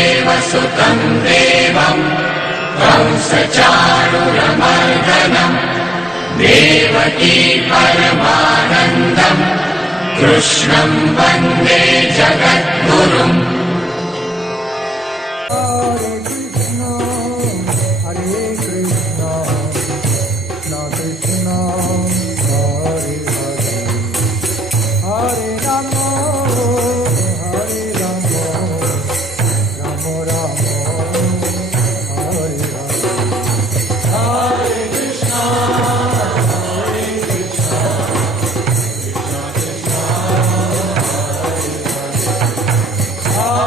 वसुदेवसुतं देवं कंसचाणूरमर्दनं देवकी परमानन्दं कृष्णं वन्दे जगद्गुरुम्। Hare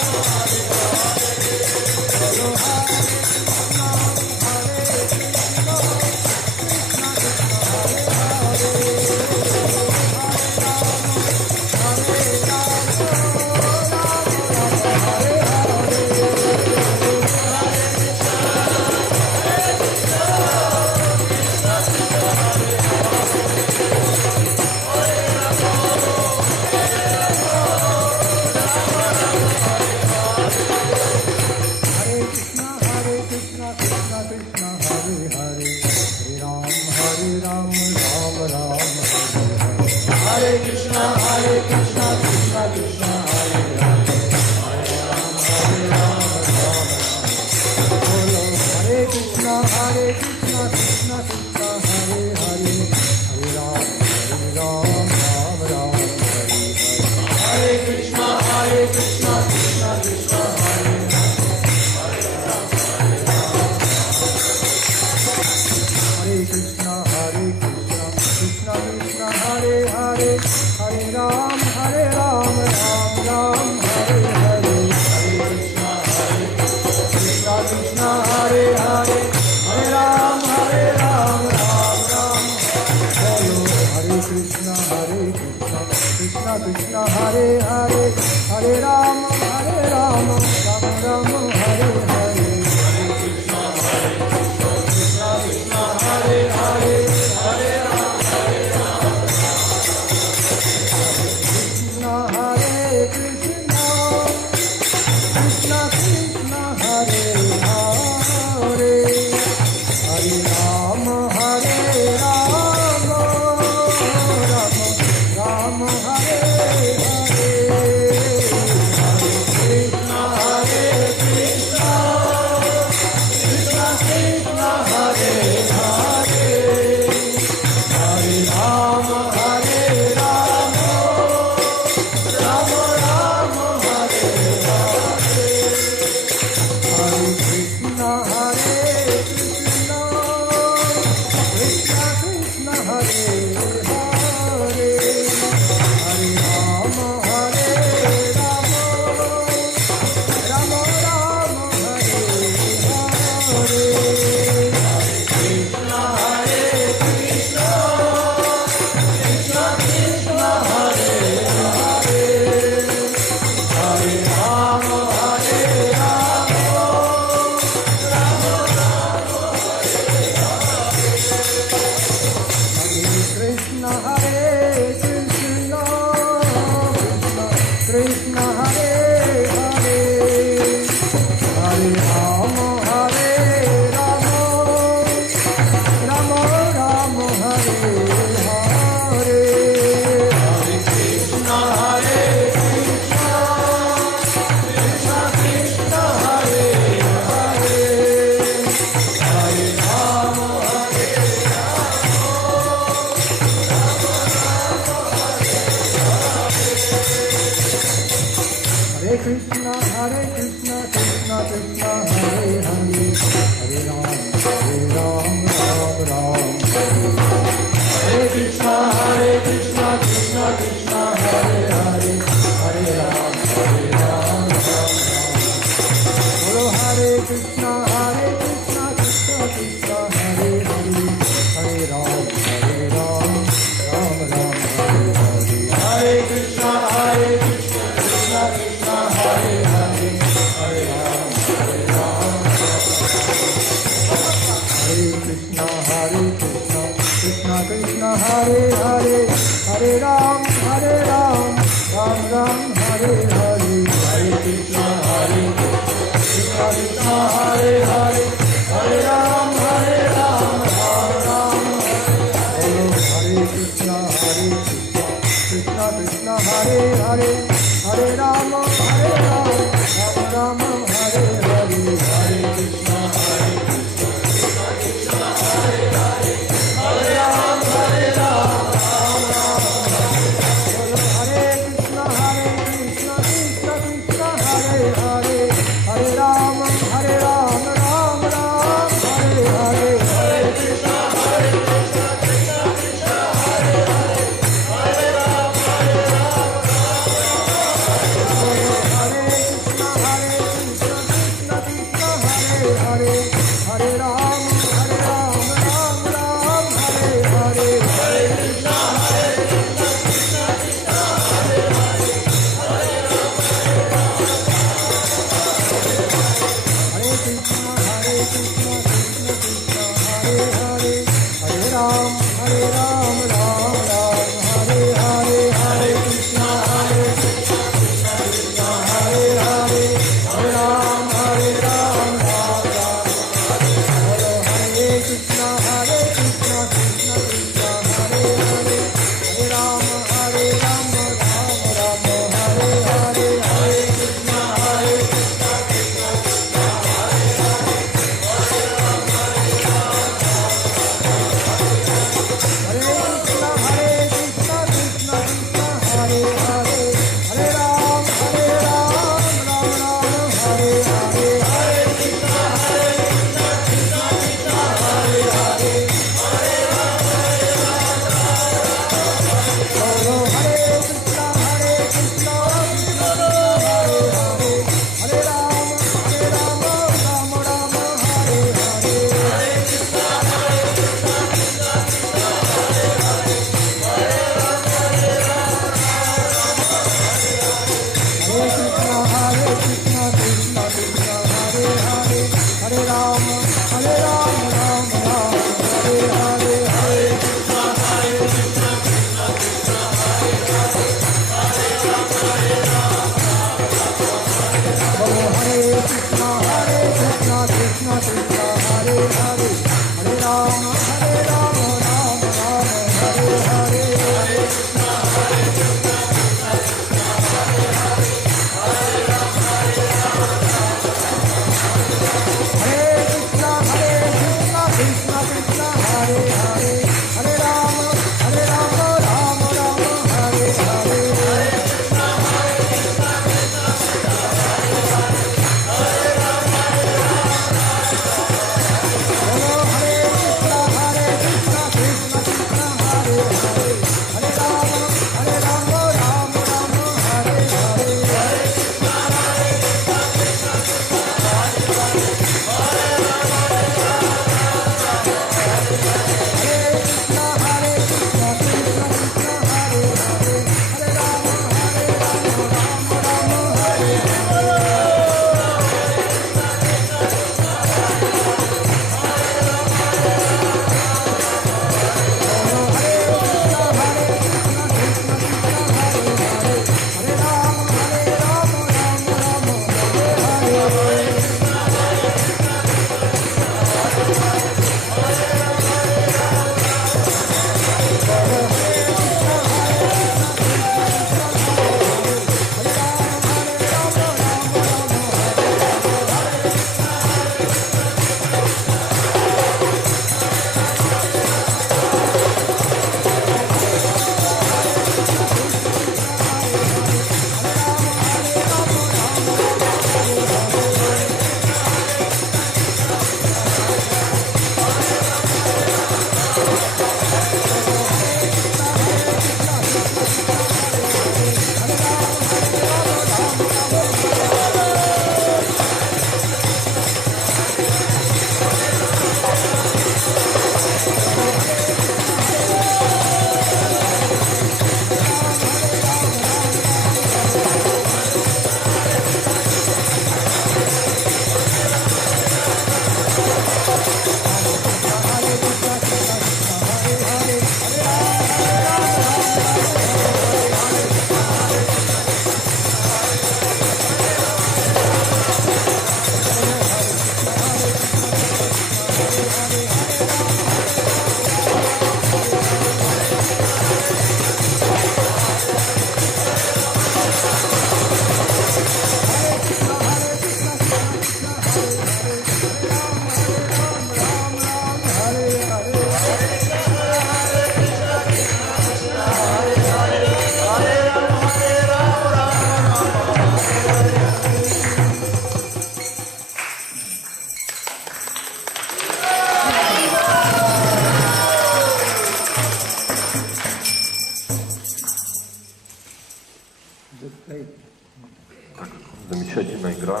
Замечательная игра.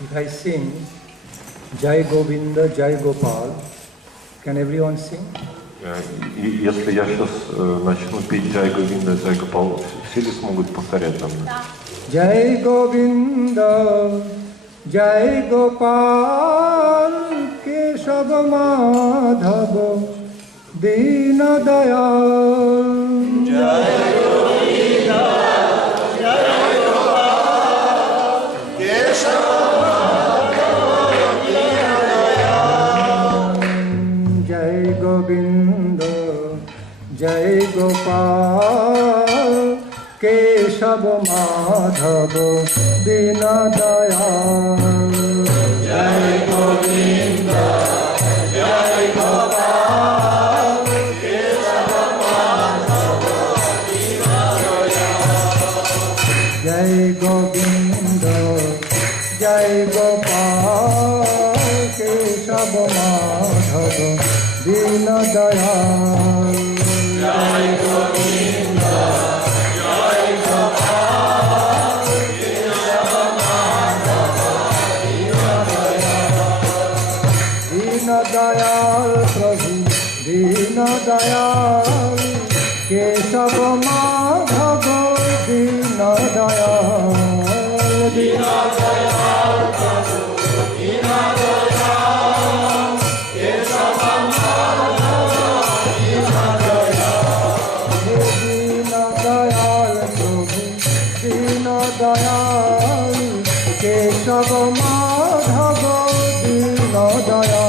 If I sing Jai Govinda Jay Gopal, can everyone sing? И если я сейчас начну петь Jai Govinda Jay Gopal, все ли смогут повторять за мной? Jai Govinda Jai Gopal Keshav Madhav Dina Dayal. Jai Govinda Jai Gopal Keshav Madhav Dina Dayal. Jai Govinda Jai Gopal Keshav Madhav Dina Dayal. Jai Govinda Jai Gopal Keshav Madhav Dina Dayal. Jai Govinda Jai Gopal Keshav Madhav Dina Dayal. Jai Govinda Dayal Prabhu Dina Dayal Keshav Madhav Dina Dayal. Dina Dayal Prabhu Dina Dayal Keshav Madhav Dina Dayal. Dina Dayal Prabhu Dina Dayal Keshav Madhav Dina Dayal.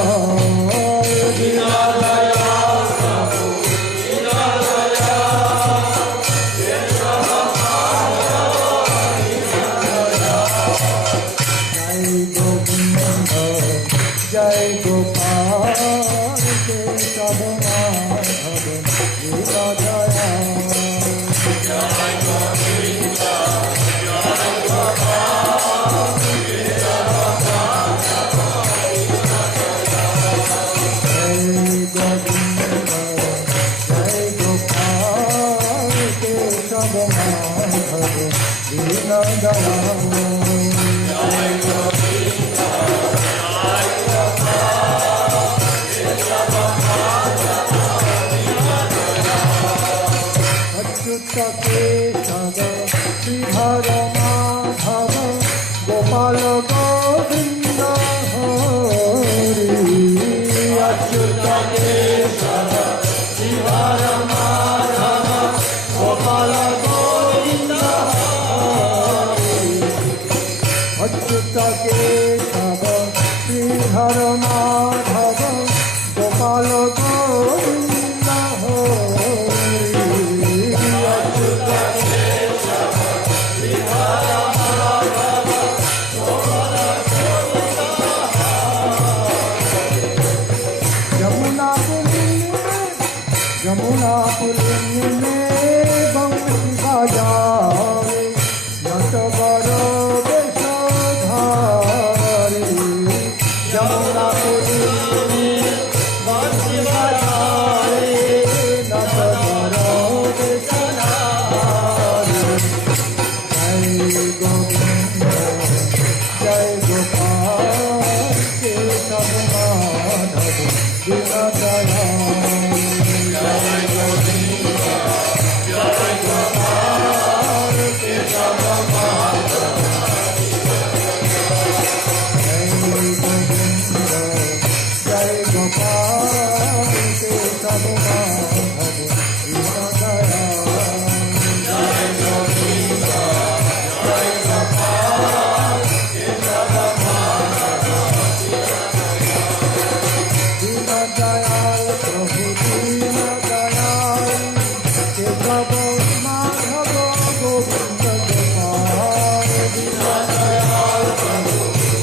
Keshav Madhav Govind Gopal Deendayal Prabhu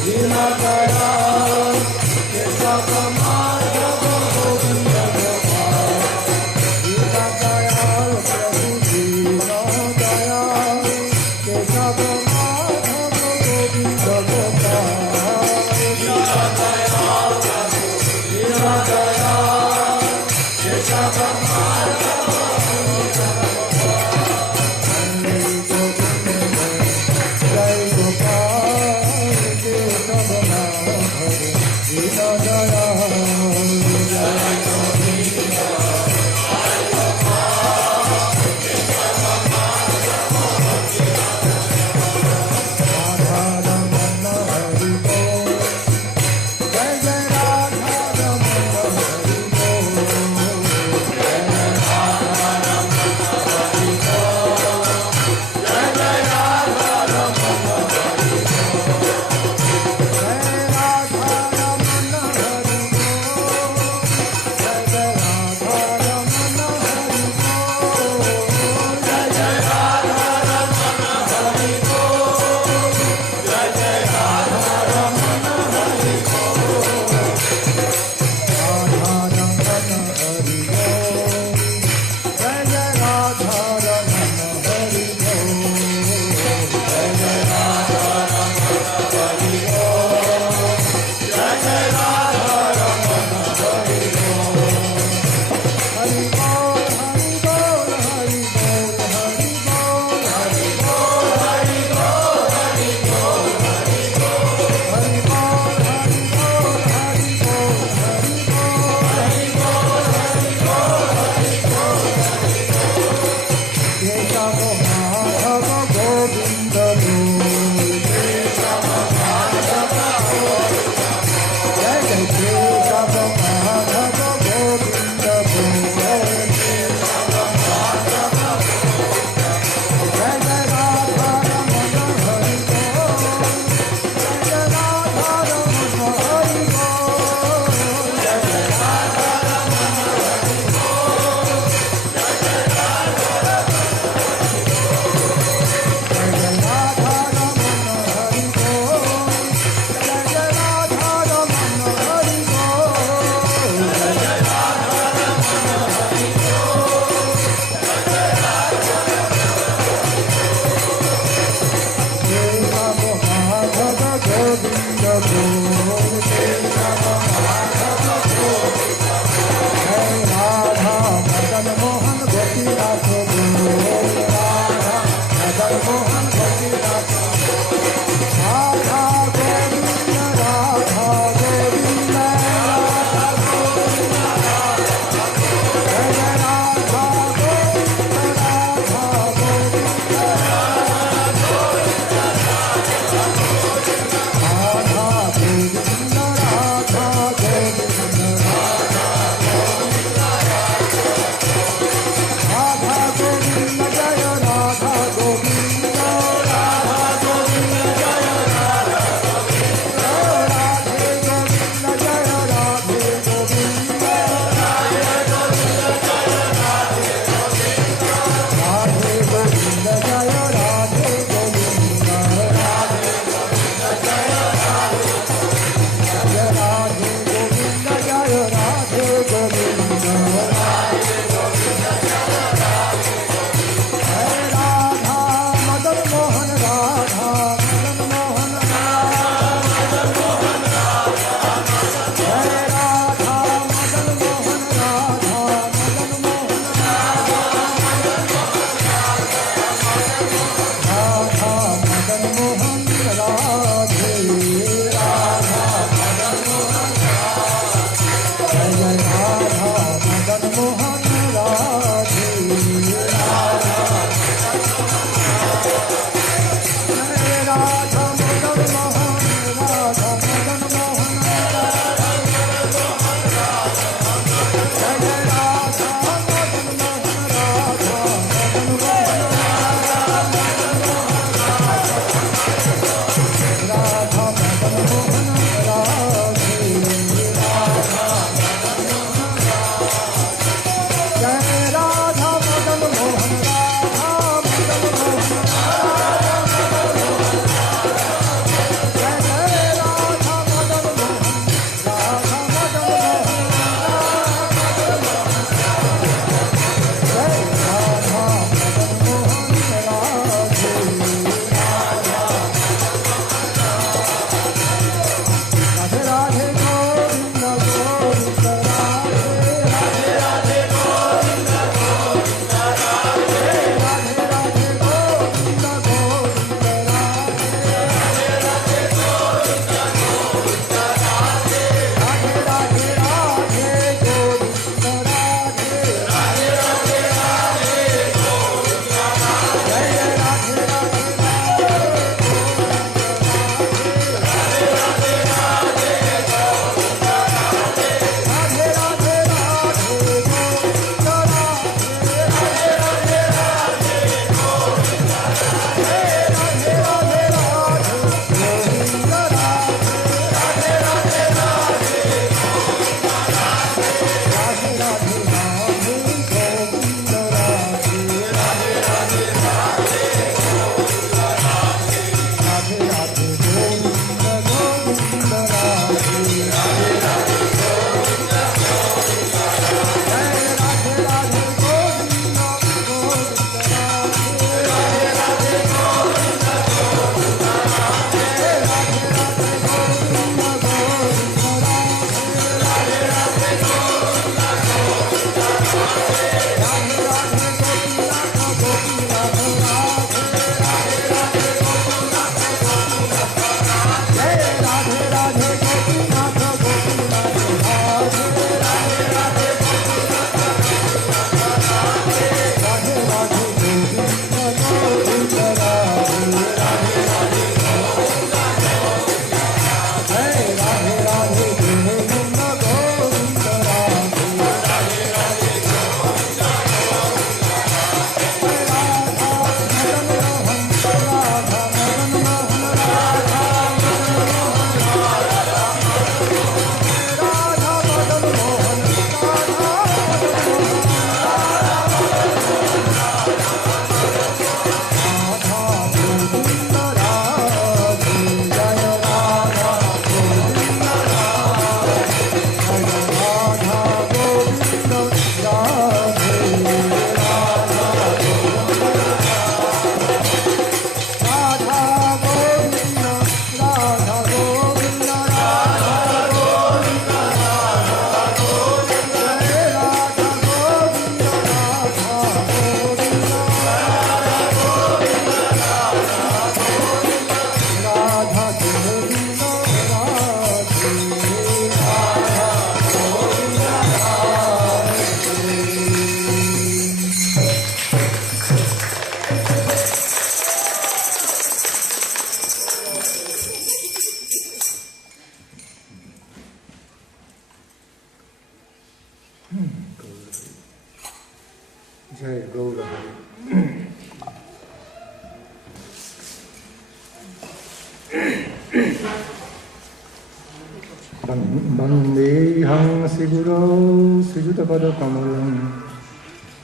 Deendayal Keshav Madhav Govind Gopal Deendayal Prabhu Deendayal Keshav Madhav Govind Gopal Deendayal Prabhu Deendayal Keshav Madhav Govind Gopal Gaura. Vandeham Siguro Srijutapada Kamalam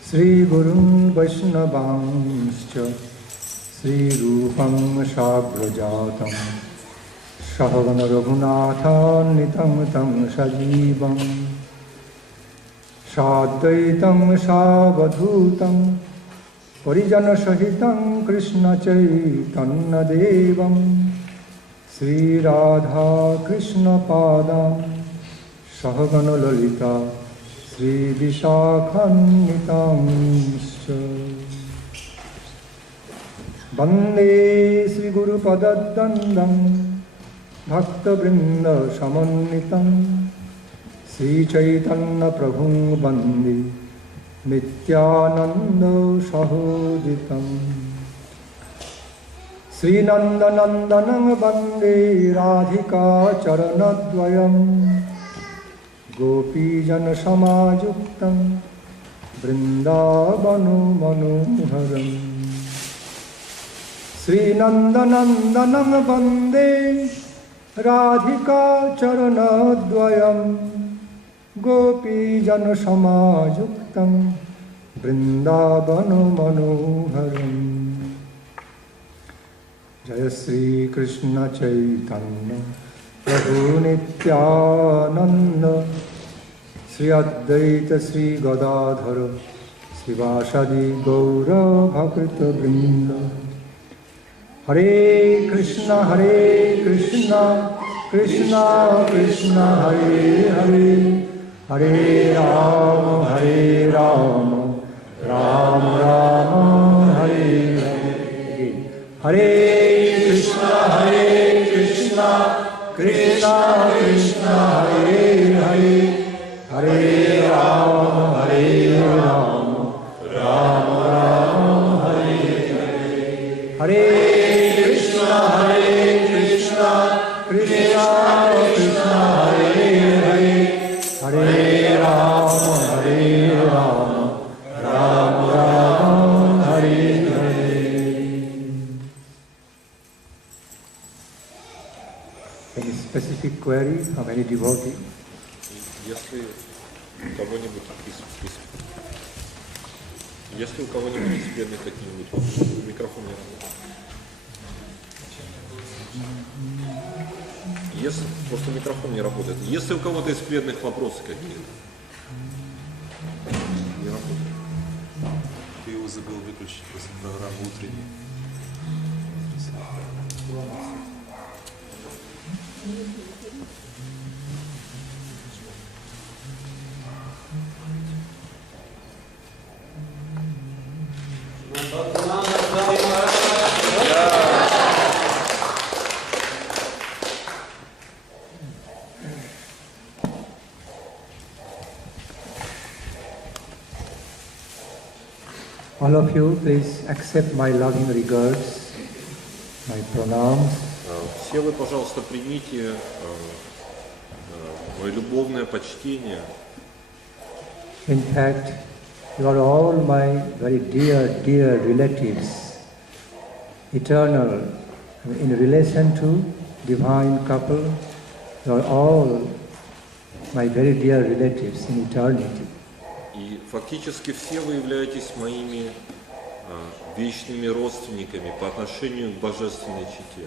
Sri Gurun Vaishnavanscha Sri Rupam Shagrajatam Sahavana Raghunathan Nitam Tam Sajivam Sadvaitam Savadhutam Parijana Sahitam Krishna Chaitanya Devam Sri Radha Krishna Padam Sahagana Lalita Sri Vishakhannitam Bande Sri Guru Padadandam Bhakta Vrinda Samannitam Sri Chaitanya Prabhu Bandi Nityananda Sahoditam Sri Nandanandanang Bande Radhika Charanadvayam Gopijan Samajuktam Vrindavanu Manoharam Sri Nandanandanang Bande Radhika Charanadvayam Gopijan Samajuktam Vrindavanu Manoharam Jaya Sri Krishna Chaitanya Prabhu Nityananda Sri Advaita Sri Gadadhara Sri Vasadi Gaura Bhakrita Vrinda Hare Krishna Krishna Krishna Hare Hare Hare Rama Rama Rama Hare Hare Hare Krishna Krishna Hare Hare Hare Rama Rama Rama Hare Hare Hare Krishna Krishna Krishna Hare Hare Hare Rama Rama Rama Hare Hare. Any specific query of any devotee? Если у кого-нибудь из бедных какие-нибудь вопросы, микрофон не работает. Просто микрофон не работает. Если у кого-то из бедных вопросы какие-то, не работает. Ты его забыл выключить после программы утренней. All of you, please accept my loving regards, my pranams. Все вы, пожалуйста, примите мое любовное почтение. In fact, you are all my very dear relatives, eternal, in relation to divine couple. You are all my very dear relatives in eternity. И фактически все вы являетесь моими вечными родственниками по отношению к божественной чете.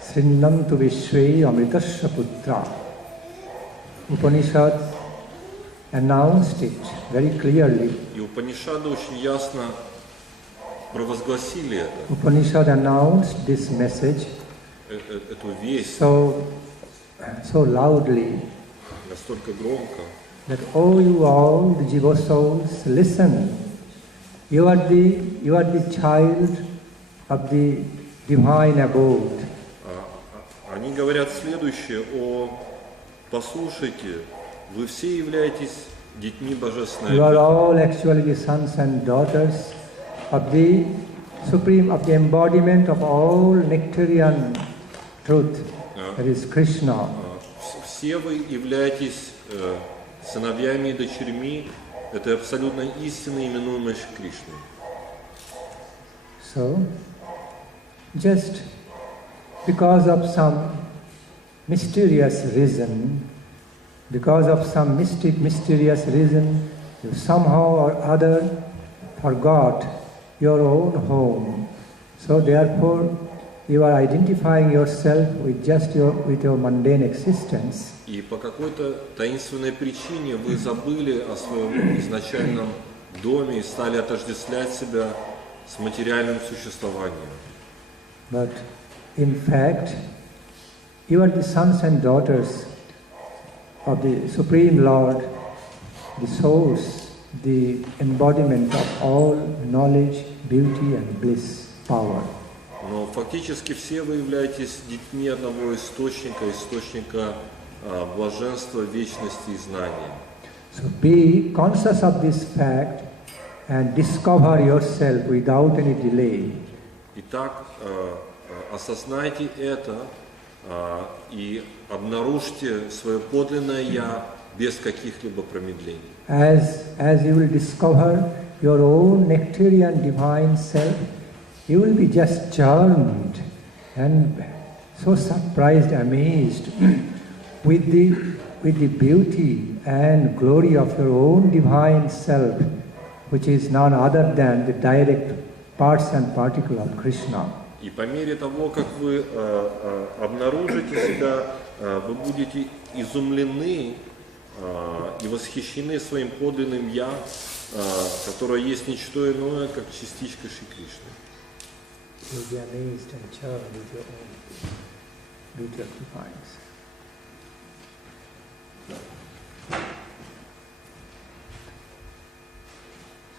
Srinnantu Vishwe Amritasya Putra. Upanishad announced it very clearly. И Упанишады очень ясно провозгласили это. Upanishad announced this message Эту весть so loudly настолько громко, that oh you all the jiva souls, listen. You are the child of the divine abode. они говорят следующее: послушайте, вы все являетесь детьми божественной. You are all actually the sons and daughters of the supreme, of the embodiment of all nectarian truth, that is Krishna. Все вы являетесь сыновьями и дочерьми этой абсолютной истины, именуемой Кришной. So, just because of some mysterious reason, you somehow or other forgot your own home. So therefore, you are identifying yourself with your mundane existence. И по какой-то таинственной причине вы забыли о своем изначальном доме и стали отождествлять себя с материальным существованием. But in fact, you are the sons and daughters of the Supreme Lord, the source, the embodiment of all knowledge, beauty and bliss, power. Но фактически все вы являетесь детьми одного источника блаженства, вечности и знания. So be conscious of this fact and discover yourself without any delay. Итак, осознайте это и обнаружьте свое подлинное «Я» без каких-либо промедлений. As you will discover your own nectarian divine self, you will be just charmed and so surprised, amazed with the beauty and glory of your own divine self, which is none other than the direct parts and particle of Krishna. И по мере того, как вы обнаружите себя, вы будете изумлены и восхищены своим подлинным «Я», которое есть ничто иное, как частичка Шри Кришны. You'll be amazed and charmed with your own beauty of divine self.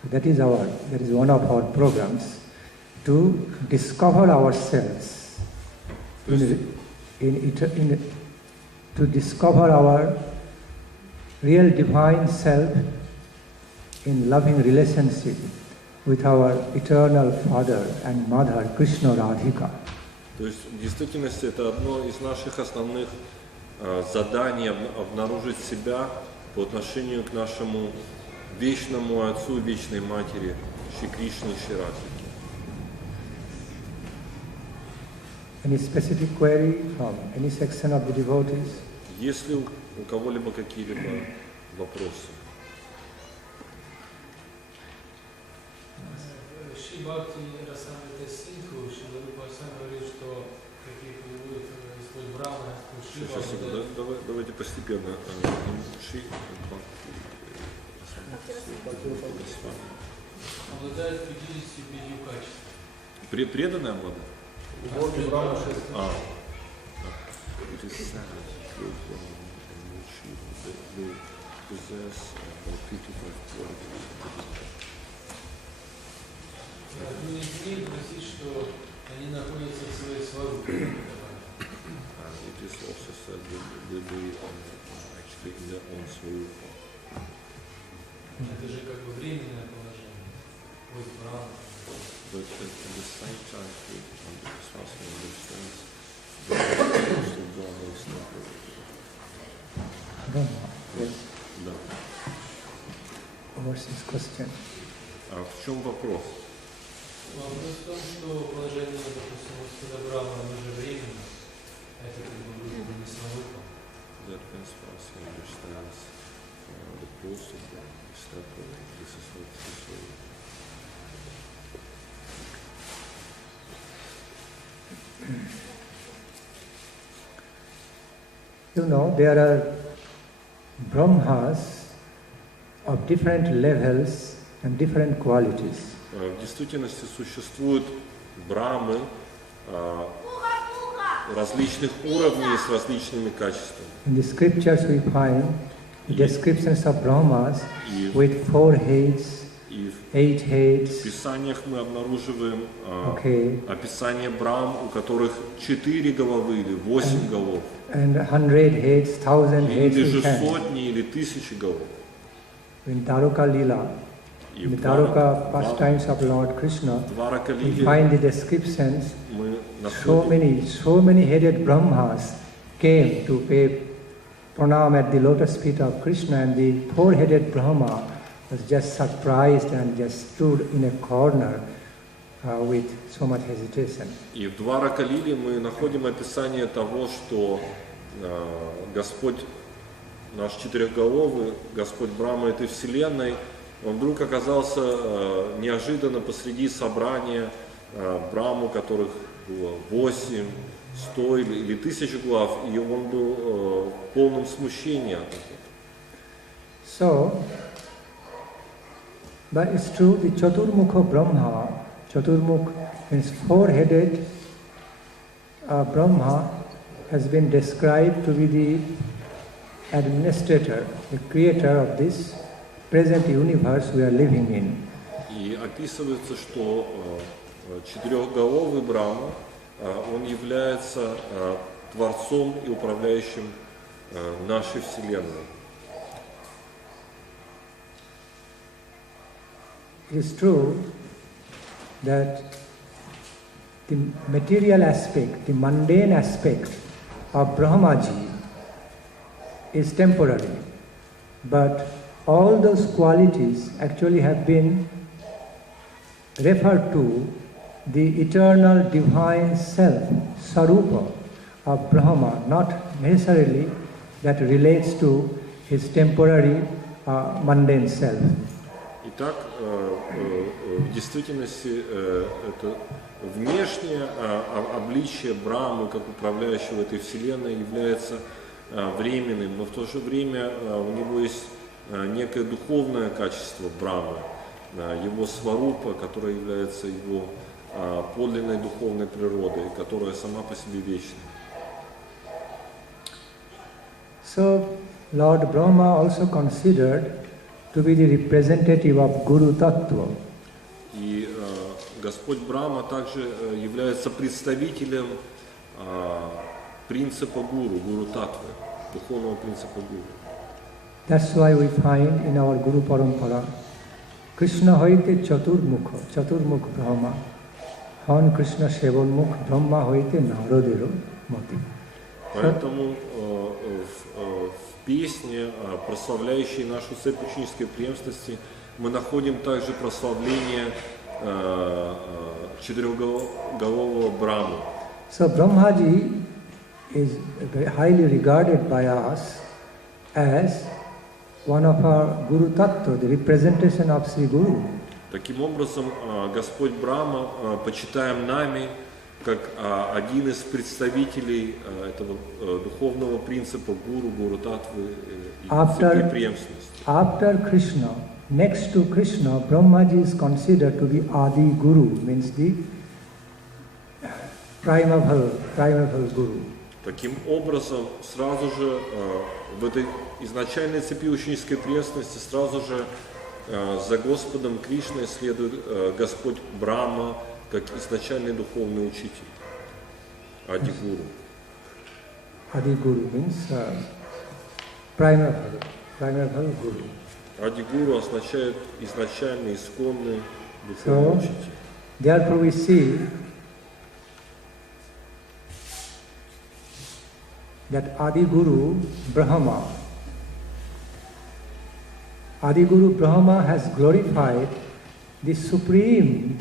So that is one of our programs, to discover ourselves, to discover our real divine self in loving relationship with our eternal Father and Mother, Krishna Radhika. То есть в действительности это одно из наших основных заданий обнаружить себя по отношению к нашему вечному Отцу и вечной Матери Шри Кришне и Шри Радхике. Any specific query from any section of the devotees? Есть ли у кого-либо какие-либо вопросы? Шри Бхакти Расамрита Синдху, Шри Рупасан говорит, что какие будет использовать Брахма, Шива. Давайте постепенно. Шри Обладает 55 качествами. Преданная обладает? Любовь Брахма 6. It is sad that they possess about 55 qualities. Одну из них гласит, что они находятся в своей сварупе. It is also said that they actually in their own swarupa. Это же как бы временное положение. Вот Брахма. But at the same time, Swami understands that the Dharma is temporary. Yes. Да. What's his question? А в чем вопрос? Вопрос в том, что положение, допустим, вот когда Брахма, оно же временно, это как бы вроде бы не сварупа. That when Swami understands the process of Brahma is temporary. This is what he says. You know, there are Brahmas of different levels and different qualities. В действительности существуют брамы различных уровней с различными качествами. In the scriptures we find descriptions of Brahmas with 4 heads, И 8 в heads, Писаниях мы обнаруживаем описание брам, у которых 4 головы или 8 голов. and 100 heads, 1000 heads Или we же find. сотни или тысячи голов. In Dwaruka Lila, И in the в Dwaruka pastimes of Lord Krishna, we Дваракалиле find the descriptions. мы So находим many headed Brahmas came to pay pranam at the lotus feet of Krishna, and the four-headed Brahma was just surprised and just stood in a corner with so much hesitation. И в Дварака Лиле мы находим описание того, что Господь, наш четырехголовый, Господь Брахма этой вселенной, он вдруг оказался неожиданно посреди собрания Брахму, которых было 8, 100 или 1000 глав, и он был в полном смущении от этого. So, but it's true, the Chaturmukha Brahma, Chaturmukh means four-headed Brahma, has been described to be the administrator, the creator of this present universe we are living in. И описывается, что четырехголовый Брахма, он является творцом и управляющим нашей вселенной. It is true that the material aspect, the mundane aspect of Brahmaji is temporary, but all those qualities actually have been referred to the eternal divine self, Sarupa of Brahma, not necessarily that relates to his temporary mundane self. Итак, в действительности это внешнее обличие Брахмы как управляющего этой вселенной является временным, но в то же время у него есть некое духовное качество Брахмы, его сварупа, которое является его подлинной духовной природой, которая сама по себе вечна. So, Lord Brahma also considered to be the representative of Guru Tattva. И Господь Брахма также является представителем принципа гуру, гуру татвы, духовного принципа гуру. That's why we find in our Guru Parampara, Krishna hoite Chaturmukh Brahma, Han Krishna Shevonmukh Brahma hoite Narodero Mati. Поэтому в песне, прославляющей нашу цепь ученической преемственности, мы находим также прославление четырехголового Брахмы. So Brahmaji is very highly regarded by us as one of our Guru Tattva, the representation of Sri Guru. Таким образом, Господь Брахма почитаем нами как один из представителей этого духовного принципа гуру, гуру татвы и цепи преемственности. After Krishna, next to Krishna, Brahmaji is considered to be Adi Guru, means the primeval Guru. Таким образом, сразу же в этой изначальной цепи ученической преемственности сразу же за Господом Кришной следует Господь Брахма как изначальный духовный учитель, Ади Гуру. Adi Guru means primeval Guru. Ади Гуру означает изначальный, исконный духовный учитель. Therefore we see that Adi Guru Brahma has glorified the supreme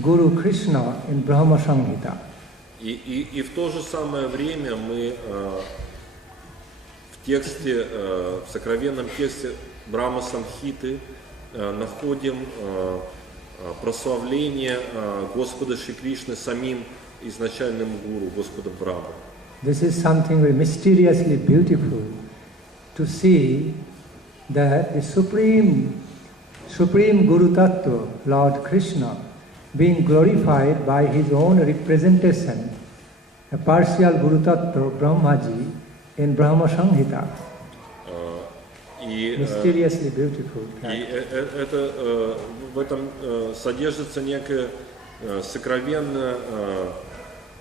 Guru Krishna in Brahma Samhita. И в то же самое время мы в тексте, в сокровенном тексте Брахма Самхиты находим прославление Господа Шри Кришны самим изначальным гуру, Господа Брахмы. This is something very mysteriously beautiful to see that the supreme Guru Tattva, Lord Krishna, being glorified by his own representation, a partial Guru Tattva, Brahmaji, in Brahma Samhita. Mysteriously beautiful. И это, в этом содержится некая сокровенная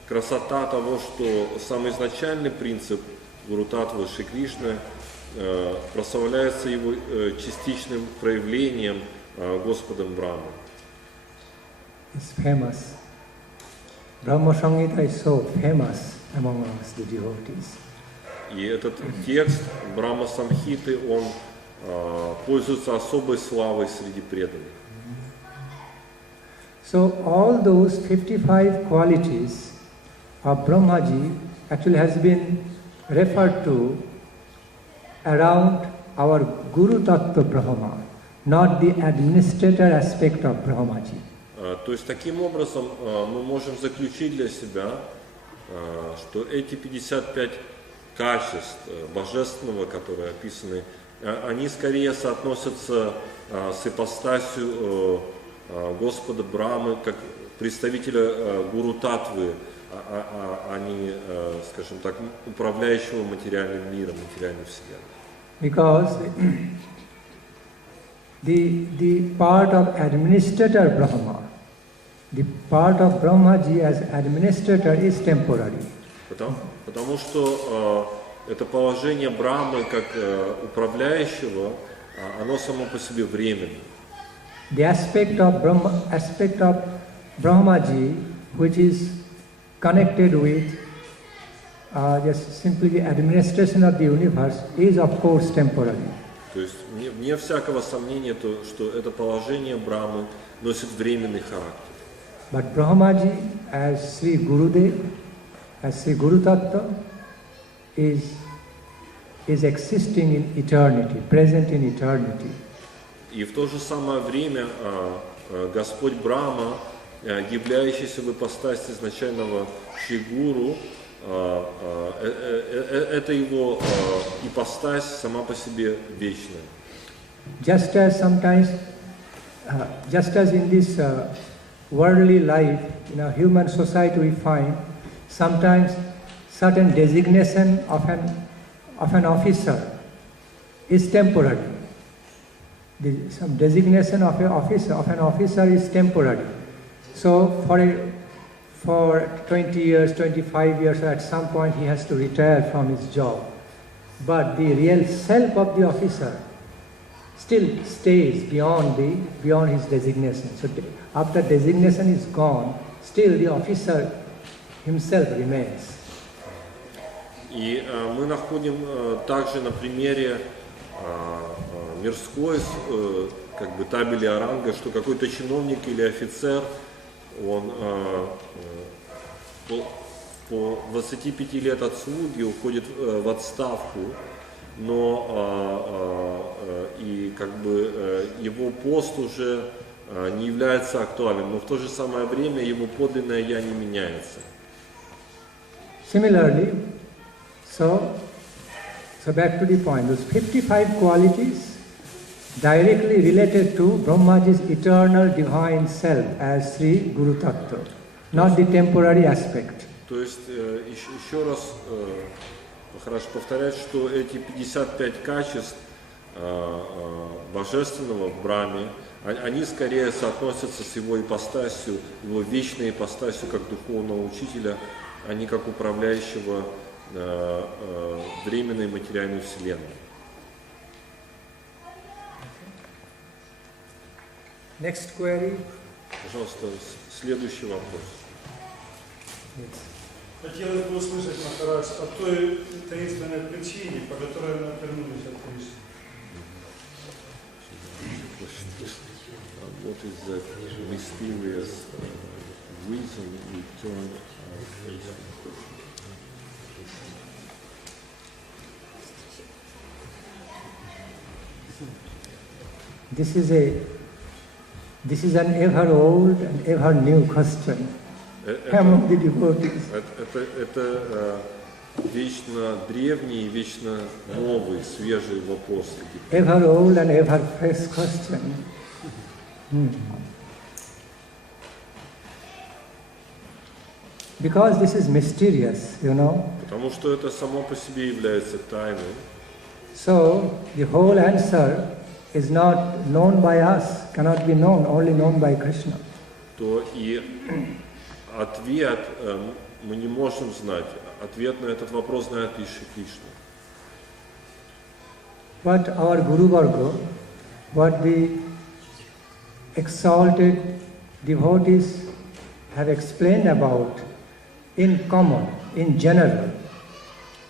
красота того, что самый изначальный принцип Гуру Татвы Шри Кришны прославляется его частичным проявлением Господом Брахмой. It's famous. Brahma Samhita is so famous among us, the devotees. И этот текст Брахма Самхиты, он пользуется особой славой среди преданных. So all those 55 qualities of Brahmaji actually has been referred to around our Guru Tattva Brahma, not the administrator aspect of Brahmaji. То есть таким образом мы можем заключить для себя, что эти 55 качеств божественного, которые описаны, они скорее соотносятся с ипостасью Господа Брахмы, как представителя Гуру Татвы, а не, скажем так, управляющего материальным миром, материальной вселенной. Because the part of administrator Brahma, the part of Brahmaji as administrator is temporary. Потому что это положение Брахмы как управляющего, оно само по себе временно. The aspect of Brahmaji, which is connected with just simply the administration of the universe, is of course temporary. То есть вне всякого сомнения, что это положение Брахмы носит временный характер. But Brahmaji as Sri Gurudev, as Sri Guru Tattva, is existing in eternity, present in eternity. И в то же самое время Господь Брахма, являющийся в ипостаси изначального Шри Гуру, это его ипостась сама по себе вечная. Just as sometimes, just as in this worldly life, in a human society we find sometimes certain designation of an officer is temporary. Some designation of an officer is temporary. So for 20 years, 25 years, at some point he has to retire from his job. But the real self of the officer still stays beyond his designation. So after designation is gone, still the officer himself remains. И мы находим также на примере мирской как бы табели о рангах, что какой-то чиновник или офицер, он по 25 лет отслуги уходит в отставку, но и как бы его пост уже не является актуальным, но в то же самое время его подлинное я не меняется. Similarly, so back to the point, those 55 qualities directly related to Brahmaji's eternal divine self as Sri Guru Tattva, not the temporary aspect. То есть еще раз хорошо повторять, что эти 55 качеств божественного в Брахме, они скорее соотносятся с его ипостасью, его вечной ипостасью как духовного учителя, а не как управляющего временной материальной вселенной. Next query. Пожалуйста, следующий вопрос. Хотелось бы услышать, Махарадж, о той таинственной причине, по которой мы отвернулись от Кришны. What is that mysterious reason we turn our face? This is an ever old and ever new question among the devotees. Это вечно древний и вечно новый, свежий вопрос. Ever old and ever fresh question. Because this is mysterious, you know. Потому что это само по себе является тайной. So the whole answer is not known by us, cannot be known, only known by Krishna. То и ответ мы не можем знать. Ответ на этот вопрос знает лишь Кришна. What our Guru Varga, what the exalted devotees have explained about in common, in general.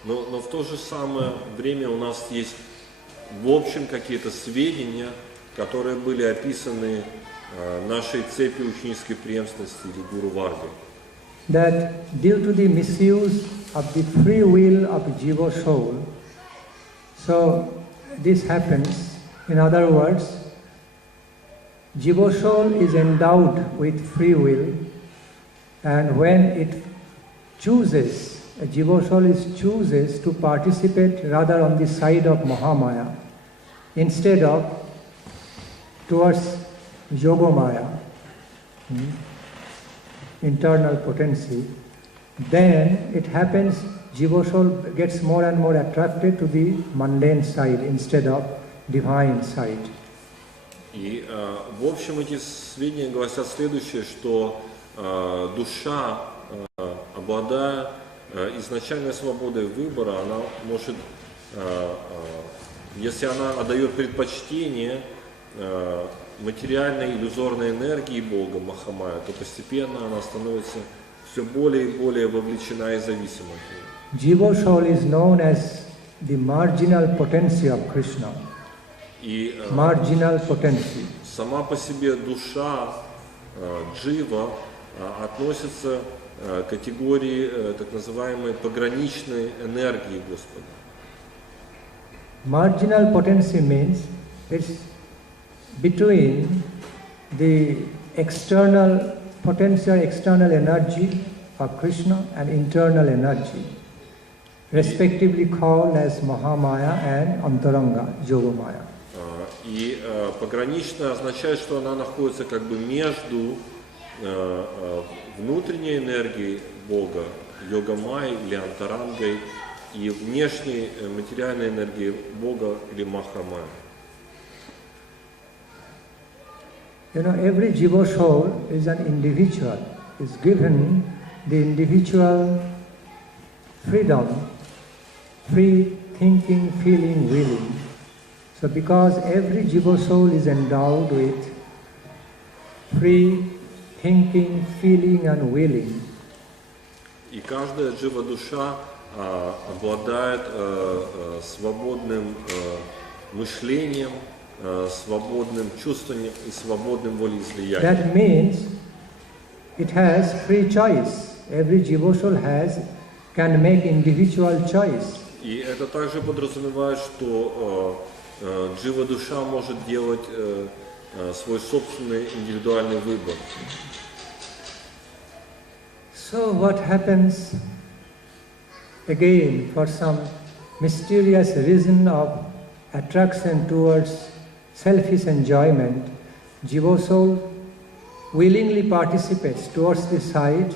Но в то же самое время у нас есть в общем какие-то сведения, которые были описаны нашей цепью ученической преемственности или Гуру Варги. That due to the misuse of the free will of Jiva soul, so this happens. In other words, Jiva soul is endowed with free will, and when it chooses, a Jiva soul chooses to participate rather on the side of Mahamaya instead of towards Yogamaya, internal potency, then it happens Jiva soul gets more and more attracted to the mundane side instead of divine side. И в общем эти сведения гласят следующее, что душа, обладая изначальной свободой выбора, она может, если она отдает предпочтение материальной иллюзорной энергии Бога, Махамая, то постепенно она становится все более и более вовлечена и зависима от нее. Jiva soul is known as the marginal potency of Krishna. И marginal potency. сама по себе душа джива относится к категории так называемой пограничной энергии Господа. Marginal potency means it's between the external potential, external energy of Krishna and internal energy, respectively called as Mahamaya and Antaranga, Yogamaya. И пограничная означает, что она находится как бы между внутренней энергией Бога, Йогамай или Антарангой, и внешней материальной энергией Бога или Махамая. You know, every Jiva soul is an individual, is given the individual freedom, free thinking, feeling, willing. So because every Jiva soul is endowed with free thinking, feeling and willing, и каждая джива душа обладает свободным мышлением, свободным чувствованием и свободным волеизлиянием. that means it has free choice. Every Jiva soul can make individual choice. И это также подразумевает, что джива душа может делать свой собственный индивидуальный выбор. So what happens again for some mysterious reason of attraction towards selfish enjoyment, Jiva soul willingly participates towards the side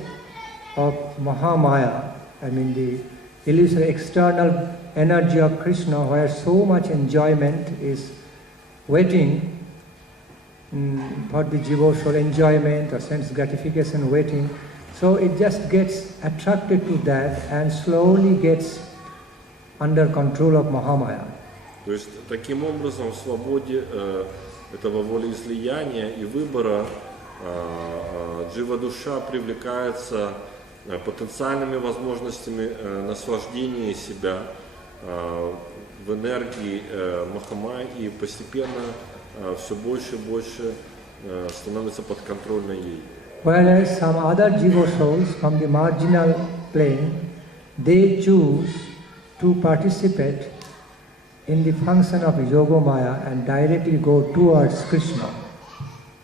of Mahamaya, I mean the illusory external energy of Krishna, where so much enjoyment is waiting for the Jiva soul, enjoyment or sense gratification waiting. So it just gets attracted to that and slowly gets under control of Mahamaya. То есть таким образом в свободе этого волеизлияния и выбора джива душа привлекается потенциальными возможностями наслаждения себя в энергии Махамая и постепенно все больше и больше становится подконтрольной ей. Whereas some other Jiva souls from the marginal plane, they choose to participate in the function of Yogamaya and directly go towards Krishna.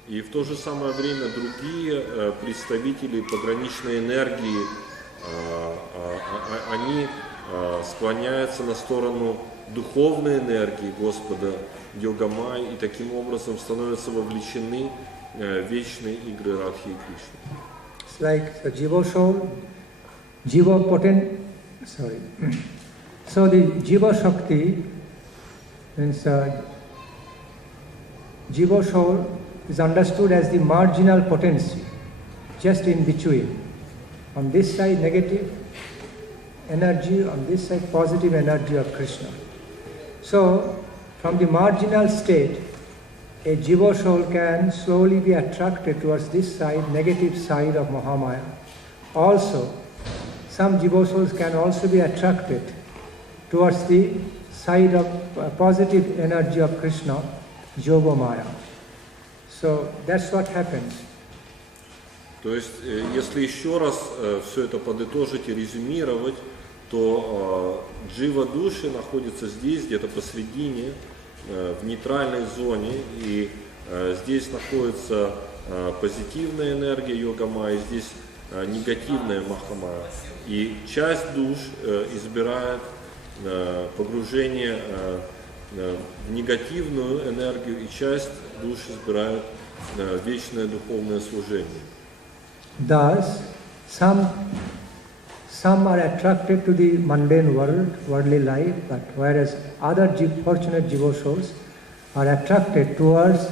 И в то же самое время другие представители пограничной энергии, они склоняются на сторону духовной энергии Господа Йогамай и таким образом становятся вовлечены в вечные игры Радхи и Кришны. It's like the Jiva soul, Jiva potent, sorry. So the Jiva Shakti means Jiva soul is understood as the marginal potency, just in between. On this side negative energy, on this side positive energy of Krishna. So from the marginal state, a Jiva soul can slowly be attracted towards this side, negative side of Mahamaya. Also, some Jiva souls can also be attracted towards the side of positive energy of Krishna, Yogamaya. So that's what happens. То есть, если еще раз все это подытожить и резюмировать, то джива души находится здесь, где-то посредине, в нейтральной зоне, и здесь находится позитивная энергия йога-майя, здесь негативная маха-майя. И часть душ избирает погружение в негативную энергию, и часть душ избирает вечное духовное служение. Thus, some are attracted to the mundane world, worldly life, but whereas other fortunate jiva souls are attracted towards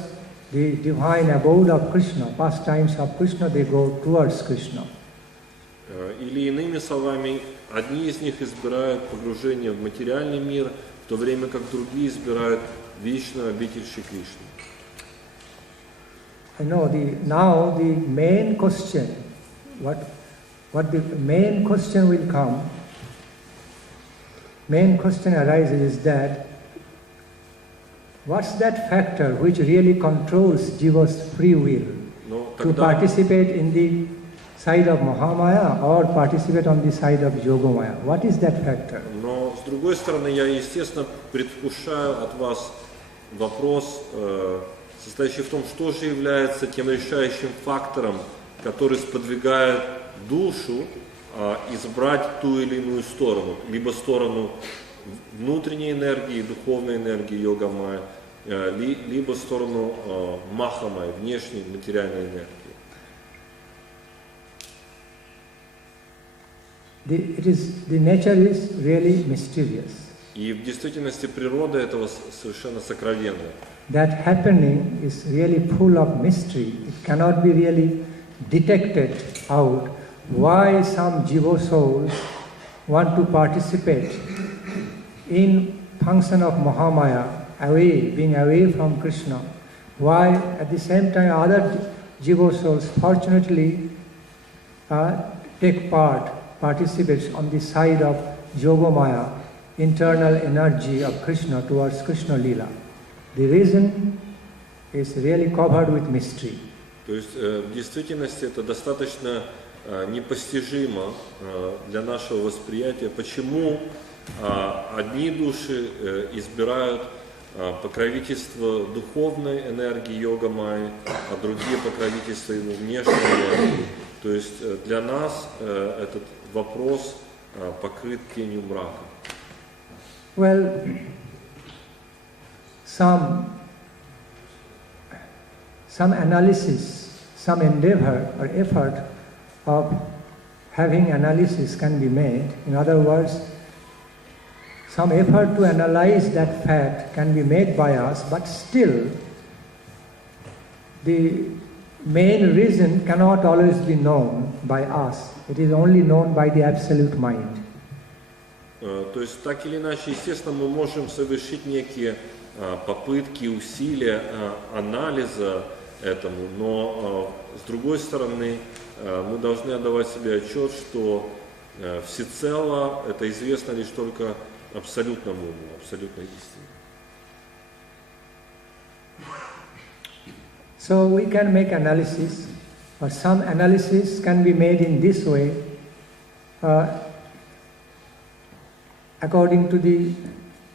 the divine abode of Krishna, pastimes of Krishna, they go towards Krishna. Или иными словами, одни из них избирают погружение в материальный мир, в то время как другие избирают вечную обитель Шри Кришны. I know now the main question, what the main question will come, main question arises is that what's that factor which really controls jiva's free will to participate in the side of Mahamaya or participate on the side of Yogamaya? What is that factor? Но с другой стороны, я, естественно, предвкушаю от вас вопрос, состоящий в том, что же является тем решающим фактором, который сподвигает душу избрать ту или иную сторону, либо сторону внутренней энергии, духовной энергии йога-майя, либо сторону маха-майя, внешней материальной энергии. The nature is really mysterious. И в действительности природа этого совершенно сокровенная. That happening is really full of mystery. It cannot be really detected out why some jiva souls want to participate in function of Mahamaya, being away from Krishna. Why at the same time other jiva souls fortunately participate on the side of Yogamaya, internal energy of Krishna towards Krishna Lila. The reason is really covered with mystery. То есть в действительности это достаточно непостижимо для нашего восприятия, почему одни души избирают покровительство духовной энергии йога-майи, а другие покровительство его внешней энергии. То есть для нас этот вопрос покрыт тенью мрака. Well, some analysis, some endeavor or effort of having analysis can be made. In other words, some effort to analyze that fact can be made by us, but still the main reason cannot always be known by us. It is only known by the absolute mind. То есть так или иначе, естественно, мы можем совершить некие попытки, усилия анализа этому, но с другой стороны мы должны отдавать себе отчет, что всецело это известно лишь только абсолютному уму, абсолютной истине. So we can make analysis, or some analysis can be made in this way, according to the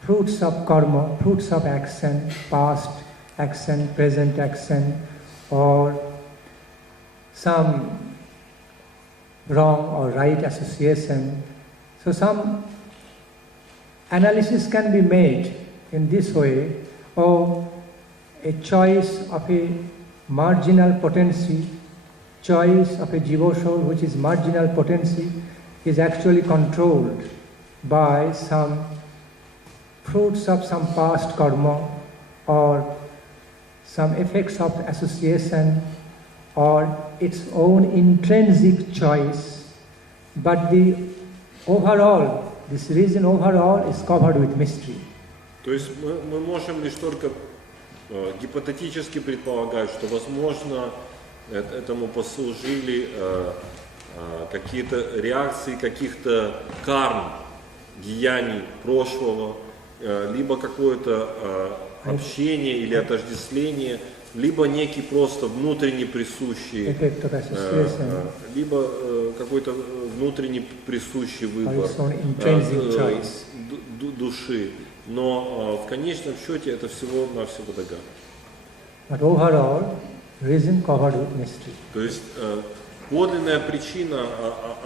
fruits of karma, fruits of action, past action, present action, or some wrong or right association. So some analysis can be made in this way, or a choice of a marginal potency, choice of a jiva soul which is marginal potency is actually controlled by some fruits of some past karma or some effects of association or its own intrinsic choice, but the overall, this reason overall is covered with mystery. То есть мы можем лишь только гипотетически предполагать, что, возможно, этому послужили какие-то реакции каких-то карм, деяний прошлого, либо какое-то общение или отождествление, либо некий просто внутренне присущий, либо какой-то внутренне присущий выбор души. Но в конечном счете это всего-навсего догадка. То есть подлинная причина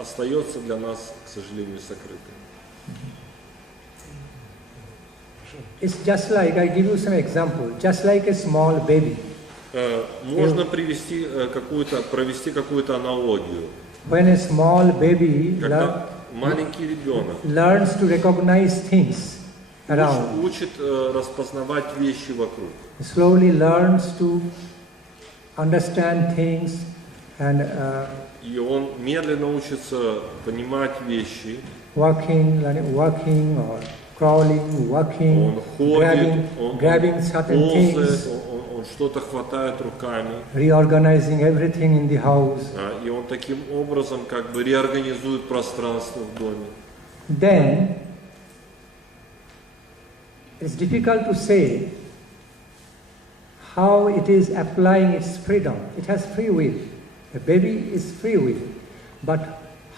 остается для нас, к сожалению, сокрытой. It's just like, I give you some example, just like a small baby. Можно провести какую-то аналогию. When a small baby маленький ребенок learns to recognize things around, учит распознавать вещи вокруг. Slowly learns to understand things and и он медленно учится понимать вещи. Walking or crawling, walking, он ходит, grabbing certain things, он что-то хватает руками, reorganizing everything in the house. И он таким образом как бы реорганизует пространство в доме. Then it's difficult to say how it is applying its freedom. It has free will. The baby is free will, but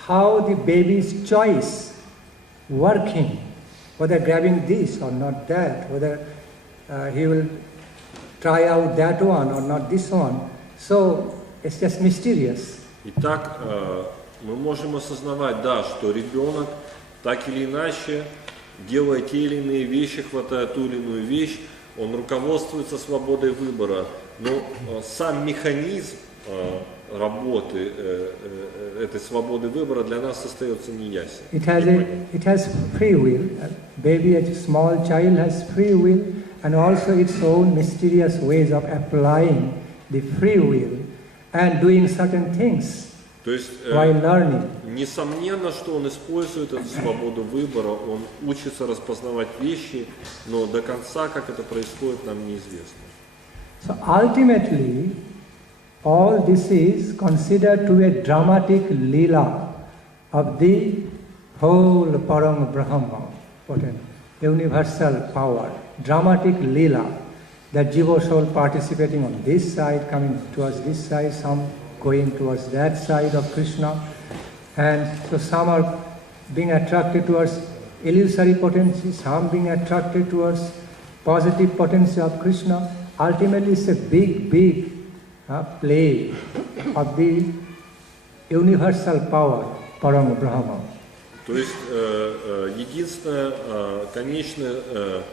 how the baby's choice working, whether grabbing this or not that, whether he will try out that one or not this one. So it's just mysterious. Итак, мы можем осознавать, да, что ребенок так или иначе, делая те или иные вещи, хватая ту или иную вещь, он руководствуется свободой выбора. Но сам механизм работы этой свободы выбора для нас остается неясен. It has free will. A baby, a small child has free will and also its own mysterious ways of applying the free will and doing certain things while learning. Несомненно, что он использует эту свободу выбора, он учится распознавать вещи, но до конца, как это происходит, нам неизвестно. So ultimately, all this is considered to be a dramatic lila of the whole Param Brahma, universal power, dramatic lila, that Jiva soul participating on this side, coming towards this side, some going towards that side of Krishna, and so some are being attracted towards illusory potency, some being attracted towards positive potency of Krishna. Ultimately, it's a big play of the universal power, Param Brahma. То есть единственное конечное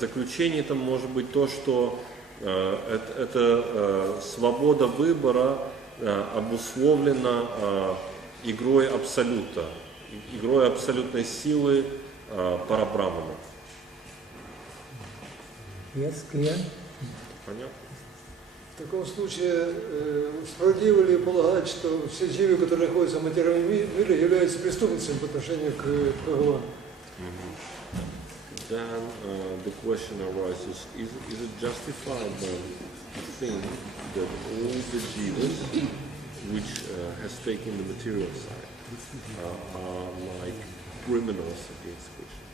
заключение там может быть то, что это свобода выбора обусловлена игрой абсолюта, игрой абсолютной силы парабрамана. Yes, clear? Понятно? В таком случае справедливо ли полагать, что все живы, которые находятся в материальном мире, являются преступницами по отношению к Бхагавану? Then the question arises, is it justified then to think that all the jivas which has taken the material side are like criminals against Krishna?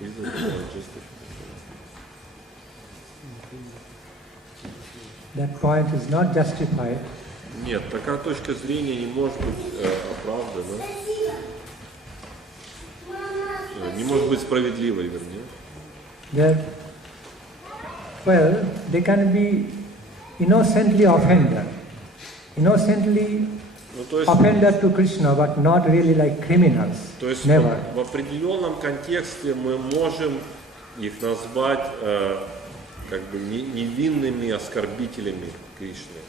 Is it justified? That point is not justified. Нет, такая точка зрения не может быть оправдана, не может быть справедливой, вернее. Well, they can be innocently offended to Krishna, but not really like criminals. То есть Never. В определенном контексте мы можем их назвать как бы невинными оскорбителями Кришны,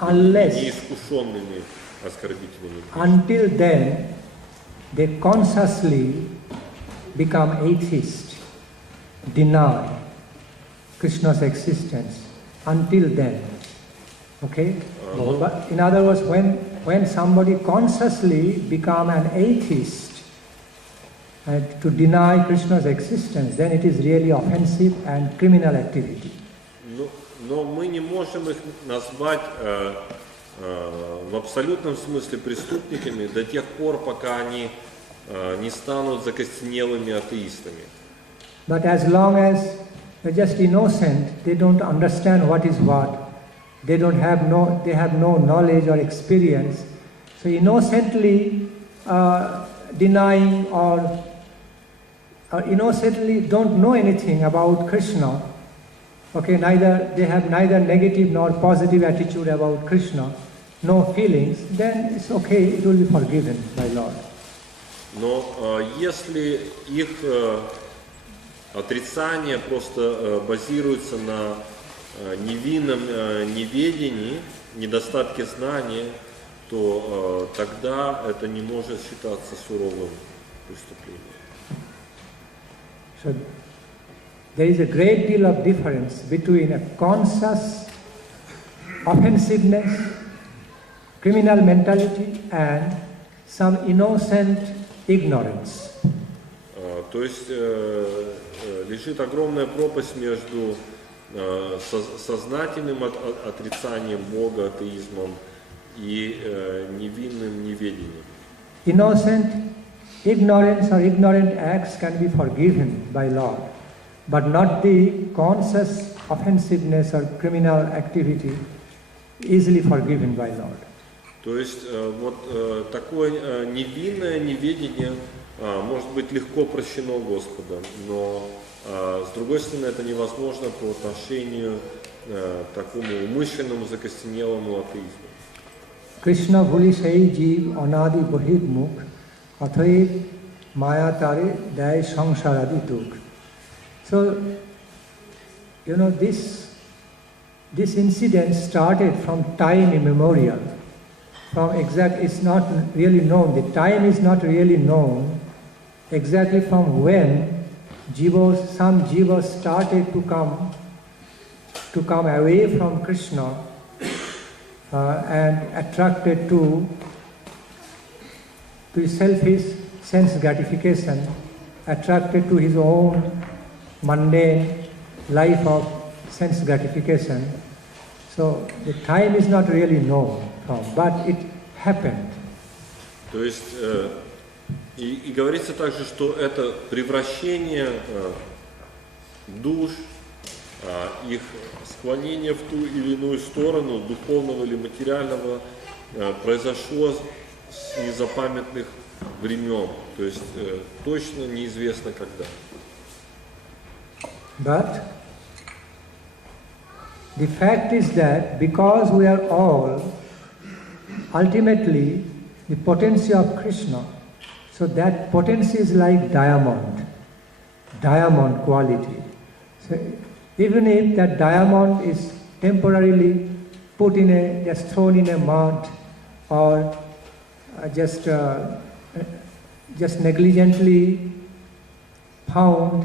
неискушенными оскорбителями Кришны. Until then, they consciously become atheists, deny Krishna's existence. Until then, okay? But in other words, when somebody consciously become an atheist, to deny Krishna's existence, then it is really offensive and criminal activity. Но мы не можем их назвать в абсолютном смысле преступниками до тех пор, пока они не станут закостенелыми атеистами. But as long as they're just innocent, they don't understand what is what. They have no knowledge or experience. So innocently denying or innocently don't know anything about Krishna. Okay, they have neither negative nor positive attitude about Krishna, no feelings, then it's okay, it will be forgiven by Lord. Но если их отрицание просто базируется на невинном неведении, недостатке знания, то тогда это не может считаться суровым преступлением. So there is a great deal of difference between a conscious offensiveness, criminal mentality and some innocent ignorance. То есть лежит огромная пропасть между сознательным отрицанием Бога, атеизмом и невинным неведением. Innocent ignorance or ignorant acts can be forgiven by Lord, but not the conscious offensiveness or criminal activity easily forgiven by Lord. То есть вот такое невинное неведение может быть легко прощено Господом, но с другой стороны это невозможно по отношению к такому умышленному закостенелому атеизму. Krishna bhuli sei jeev anadi bahid mukh athaib maya tare dai sangsaradi dukh. So, you know, this incident started from time immemorial. It's not really known. The time is not really known exactly from when some jivas started to come away from Krishna and attracted to selfish sense gratification, attracted to his own mundane life of sense gratification. So the time is not really known from, but it happened. То есть и говорится также, что это превращение душ, их склонение в ту или иную сторону, духовного или материального, произошло с незапамятных времен, то есть точно неизвестно когда. But the fact is that because we are all ultimately the potency of Krishna, so that potency is like diamond quality. So even if that diamond is temporarily just thrown in a mud or just negligently found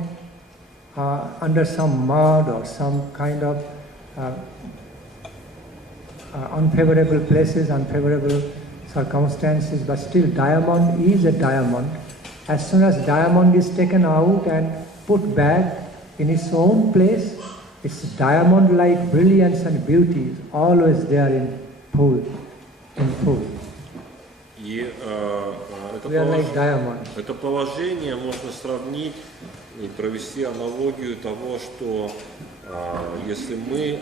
under some mud or some kind of unfavorable places, unfavorable circumstances, but still diamond is a diamond. As soon as diamond is taken out and put back in its own place, its diamond-like brilliance and beauty is always there in full. И это положение можно сравнить и провести аналогию того, что если мы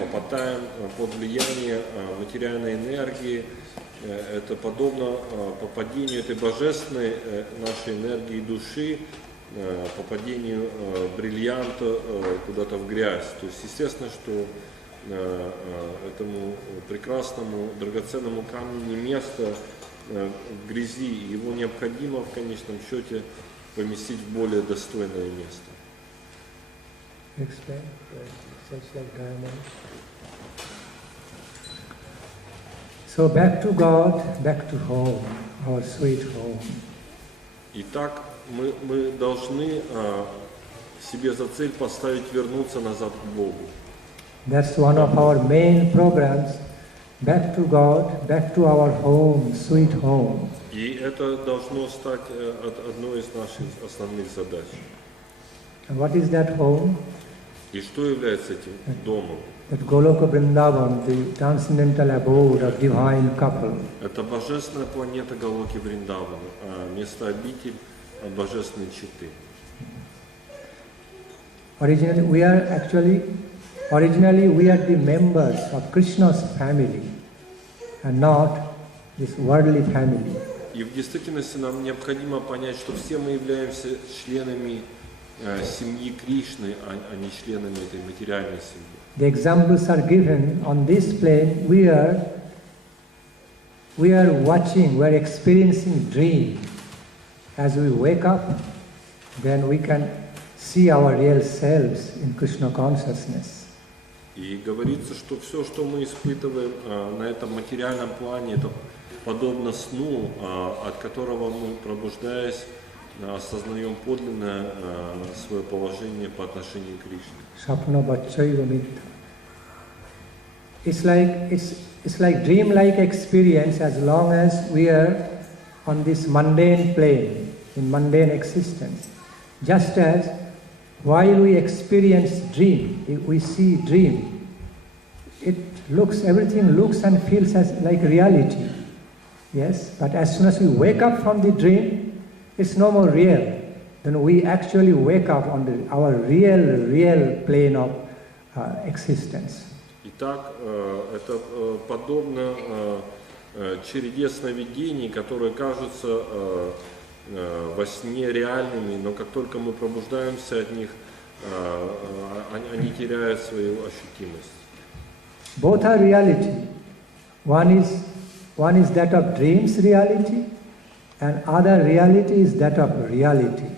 попадаем под влияние материальной энергии, это подобно попадению этой божественной нашей энергии души, попадению бриллианта куда-то в грязь. То есть естественно, что этому прекрасному драгоценному камню не место в грязи, и его необходимо в конечном счете поместить в более достойное место. So back to God, back to home, our sweet home. Итак, мы должны себе за цель поставить вернуться назад к Богу. That's one of our main programs. Back to God, back to our home, sweet home. И это должно стать одной из наших основных задач. And what is that home? И что является этим домом? that Goloka Vrindavan, the transcendental abode of divine couple. Это божественная планета Галоки Вриндавана, место обитель божественной четы. Originally we are the members of Krishna's family and not this worldly family. И в действительности нам необходимо понять, что все мы являемся членами семьи Кришны, а не членами этой материальной семьи. The examples are given on this plane. We are watching, we are experiencing dream. As we wake up, then we can see our real selves in Krishna consciousness. И говорится, что все, что мы испытываем на этом материальном плане, это подобно сну, от которого мы, пробуждаясь, осознаем подлинное свое положение по отношению к Кришне. Sapna bachchaiva mittha. It's like dream-like experience as long as we are on this mundane plane, in mundane existence. Just as while we experience dream, we see dream, everything looks and feels as like reality. Yes, but as soon as we wake up from the dream, it's no more real. Then we actually wake up on our real plane of existence. Итак, это подобно череде сновидений, которые кажутся во сне реальными, но как только мы пробуждаемся от них, они теряют свою ощутимость. Both are reality. One is that of dreams reality, and other reality is that of reality.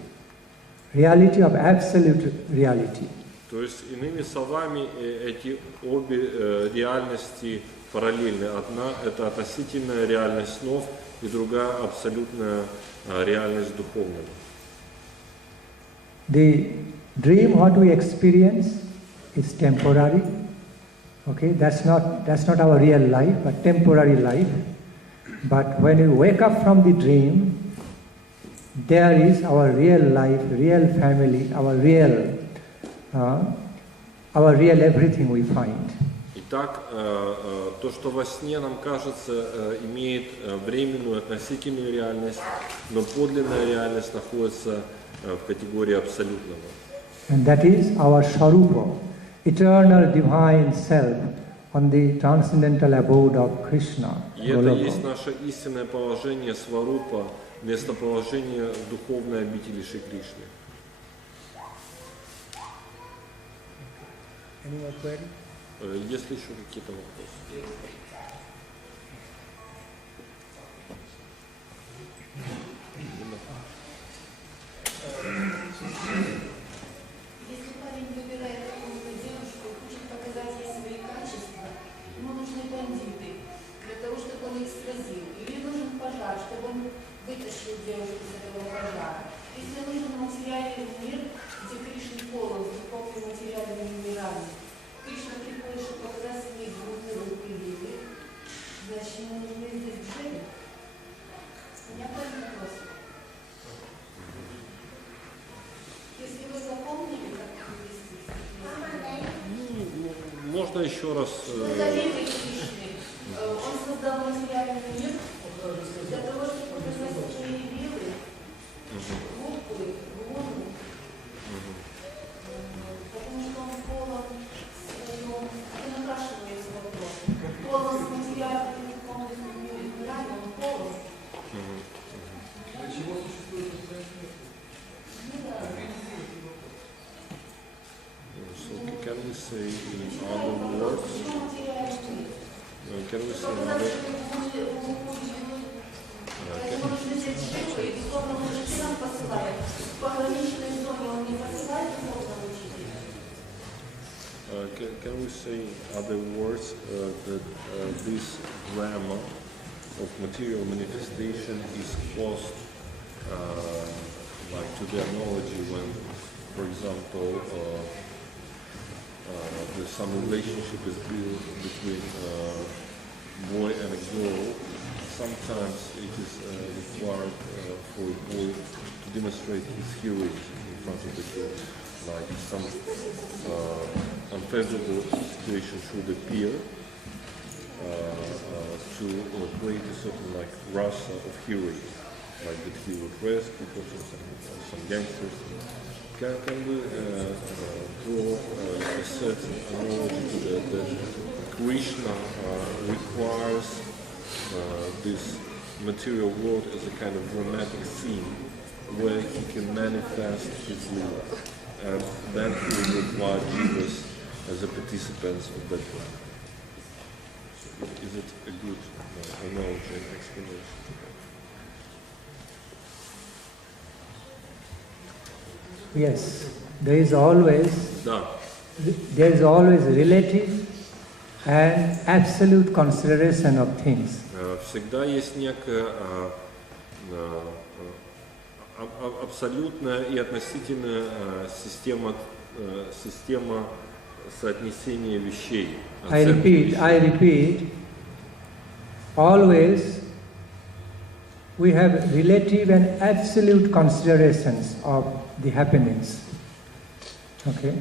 Reality of absolute reality. То есть, иными словами, эти обе реальности параллельны. Одна – это относительная реальность снов, и другая – абсолютная реальность духовная. The dream, what we experience, is temporary. Okay, that's not our real life, but temporary life. But when we wake up from the dream, there is our real life, real family, our real everything we find. Итак, то, что во сне нам кажется, имеет временную относительную реальность, но подлинная реальность находится в категории абсолютного. And that is our Swarupa, eternal divine self on the transcendental abode of Krishna. И это есть наше истинное положение Сварупа, местоположение духовной обители Шри Кришны. Any more query? Есть ли еще какие-то вопросы? Если парень выбирает какую-то девушку и хочет показать ей свои качества, ему нужны бандиты для того, чтобы он их сразил. Или нужен пожар, чтобы он вытащил девушку из этого пожара. Если нужен материальный мир, где Кришна полон с духовными материальными мирами, Кришна приходит, чтобы показать свои грудные руки лилы, значит, ему нужны здесь джеи. У меня такой вопрос. Если вы запомнили, как вести, Можно еще раз... Благодарение Кришне. Он создал материальный мир для того, чтобы показать свои вилы, глупые, глуны, потому что он полон своего, это напрашивается вопрос, полон с материальными духовными мирами, он полон. Для чего существует материальный мир? So can we say in other words? Can we say in other? Can we say in other words that this drama of material manifestation is close, like to the analogy when, for example, there's some relationship is built between a boy and a girl. Sometimes it is required for a boy to demonstrate his heroism in front of the girl. like some unfavorable situation should appear to create a certain like rasa of heroism, like that he would rescue some gangsters. Can we draw a certain analogy that Krishna requires this material world as a kind of dramatic scene where he can manifest his lila, and then he will require Jesus as a participants of that world. So is it a good analogy and explanation? Yes, there is always relative and absolute consideration of things. Всегда есть некая абсолютная и относительная система соотнесения вещей. I repeat, always we have relative and absolute considerations of the happenings. Okay?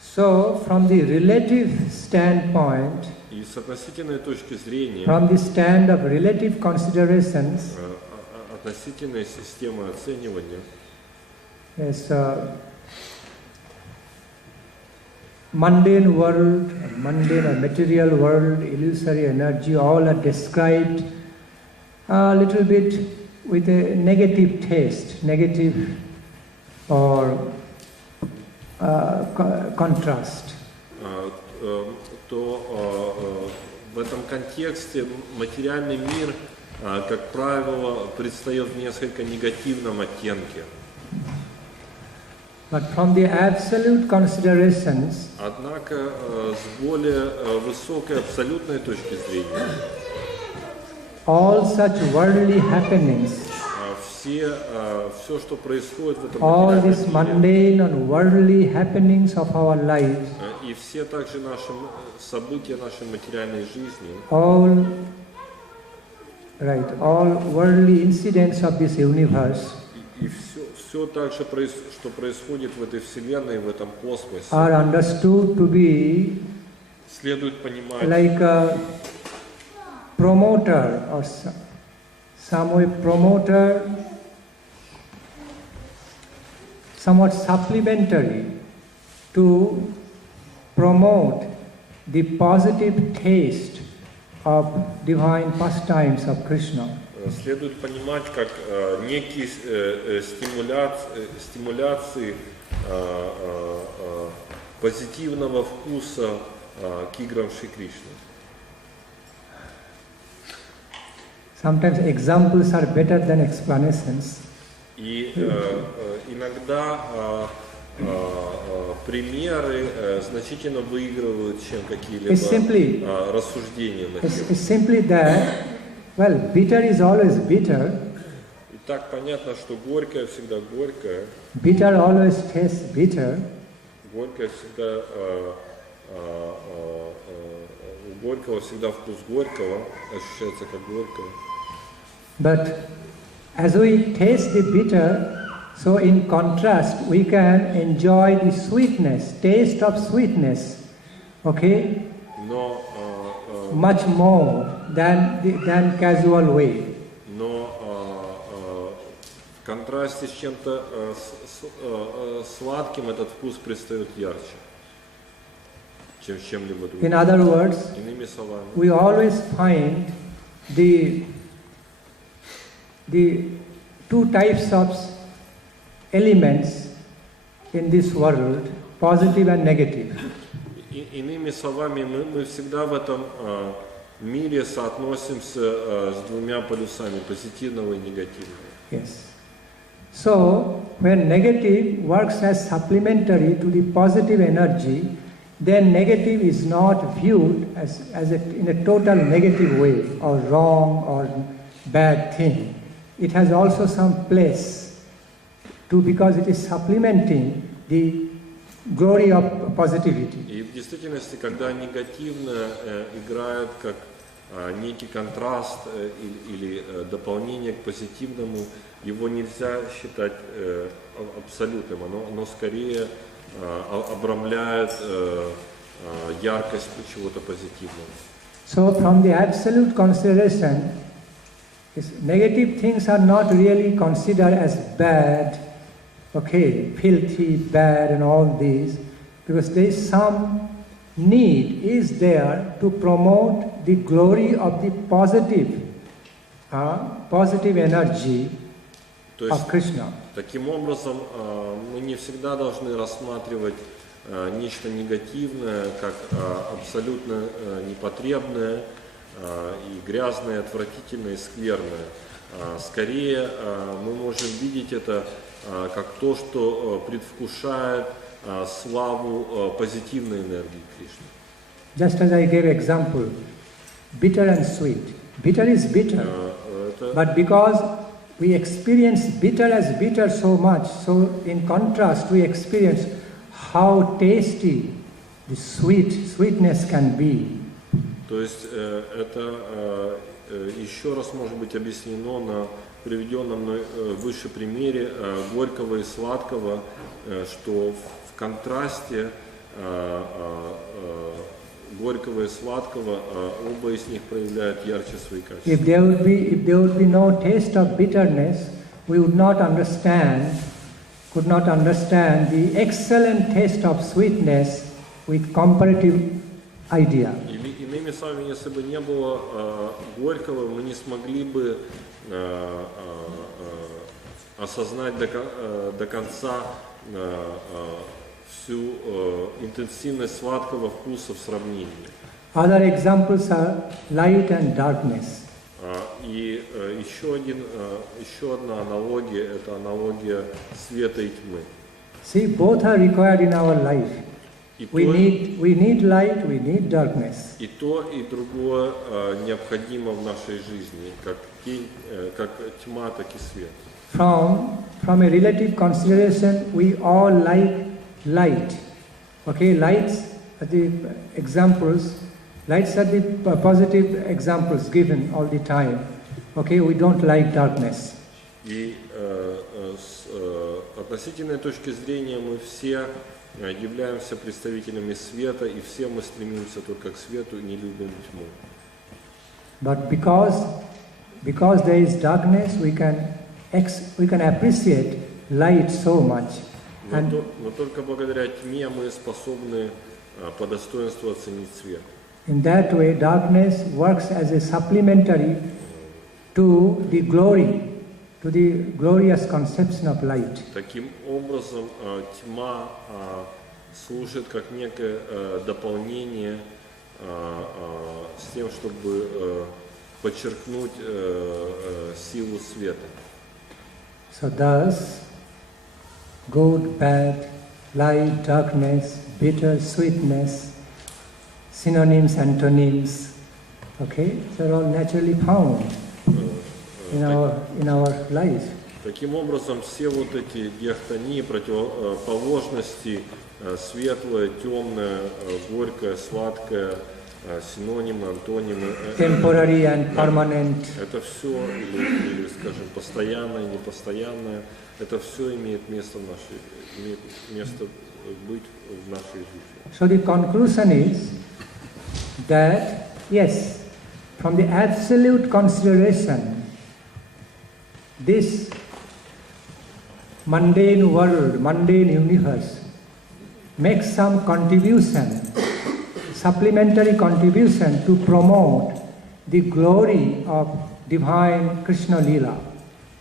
So, from the relative standpoint, И с относительной точки зрения, from the stand of relative considerations, относительная система оценивания, yes, mundane world, mundane or material world, illusory energy, all are described a little bit with a negative taste, negative or contrast. То в этом контексте материальный мир, как правило, предстает в несколько негативном оттенке. But from the absolute considerations, однако с более высокой абсолютной точки зрения, all such worldly happenings, все, что происходит в этом all these mundane and worldly happenings of our lives, и все также наши события нашей материальной жизни, all worldly incidents of this universe, и все также, что происходит в этой вселенной, в этом космосе, are understood to be следует понимать, like a promoter or some way promoter, somewhat supplementary to promote the positive taste of divine pastimes of Krishna. Следует понимать как некие стимуляции позитивного вкуса к играм Шри Кришны. Sometimes examples are better than explanations. И иногда примеры значительно выигрывают, чем какие-либо рассуждения на тему. It's simply that, well, bitter is always bitter. И так понятно, что горькое всегда горькое. Bitter always tastes bitter. Горькое всегда у горького всегда вкус горького ощущается как горькое. But as we taste the bitter, so in contrast we can enjoy the sweetness, taste of sweetness, okay? Но much more than casual way. Но в контрасте с чем-то сладким этот вкус предстает ярче, чем с чем-либо другим. In other words, Иными словами, we always find the two types of elements in this world, positive and negative. Иными словами, мы всегда в этом мире соотносимся с двумя полюсами, позитивного и негативного. Yes. So, when negative works as supplementary to the positive energy, then negative is not viewed as in a total negative way or wrong or bad thing. It has also some place because it is supplementing the glory of positivity. И в действительности, когда негативно играет как некий контраст или дополнение к позитивному, его нельзя считать абсолютным, оно скорее обрамляет яркость чего-то позитивного. So from the absolute consideration, negative things are not really considered as bad, okay, filthy, bad and all these, because there is some need is there to promote the glory of the positive energy of Krishna. Таким образом, мы не всегда должны рассматривать нечто негативное как абсолютно непотребное и грязное, отвратительное и скверное. Скорее, мы можем видеть это как то, что предвкушает славу позитивной энергии Кришны. Just as I gave example, bitter and sweet. Bitter is bitter, but because we experience bitter as bitter so much, so in contrast we experience how tasty the sweetness can be. То есть это еще раз может быть объяснено на приведенном выше примере горького и сладкого, что в контрасте горького и сладкого оба из них проявляют ярче свои качества. If there would be no taste of bitterness, we would not could not understand the excellent taste of sweetness with comparative idea. Иными словами, если бы не было горького, мы не смогли бы осознать до конца всю интенсивность сладкого вкуса в сравнении. Other examples are light and darkness. И еще одна аналогия – это аналогия света и тьмы. See, both are required in our life. We need light, we need darkness. И то, и другое необходимо в нашей жизни, как тьма, так и свет. From a relative consideration, we all like light. Okay, lights are the examples. Lights are the positive examples given all the time. Okay, we don't like darkness. И с относительной точки зрения мы все являемся представителями света, и все мы стремимся только к свету и не любим тьму. But because there is darkness, we can appreciate light so much. Но только благодаря тьме мы способны по достоинству оценить свет. In that way, darkness works as a supplementary to the glory, to the glorious conception of light. Таким образом, тьма служит как некое дополнение с тем, чтобы подчеркнуть силу света. So thus, good, bad, light, darkness, bitter, sweetness, synonyms, antonyms, okay, they're all naturally found in our life. Таким образом, все вот эти диахтонии, противоположности, светлое, темное, горькое, сладкое, синонимы, антонимы, temporary and permanent. Это все, или, скажем, постоянное, непостоянное, это все имеет место быть в нашей жизни. So the conclusion is that, yes, from the absolute consideration, this mundane world, mundane universe makes some contribution, supplementary contribution to promote the glory of divine Krishna Leela,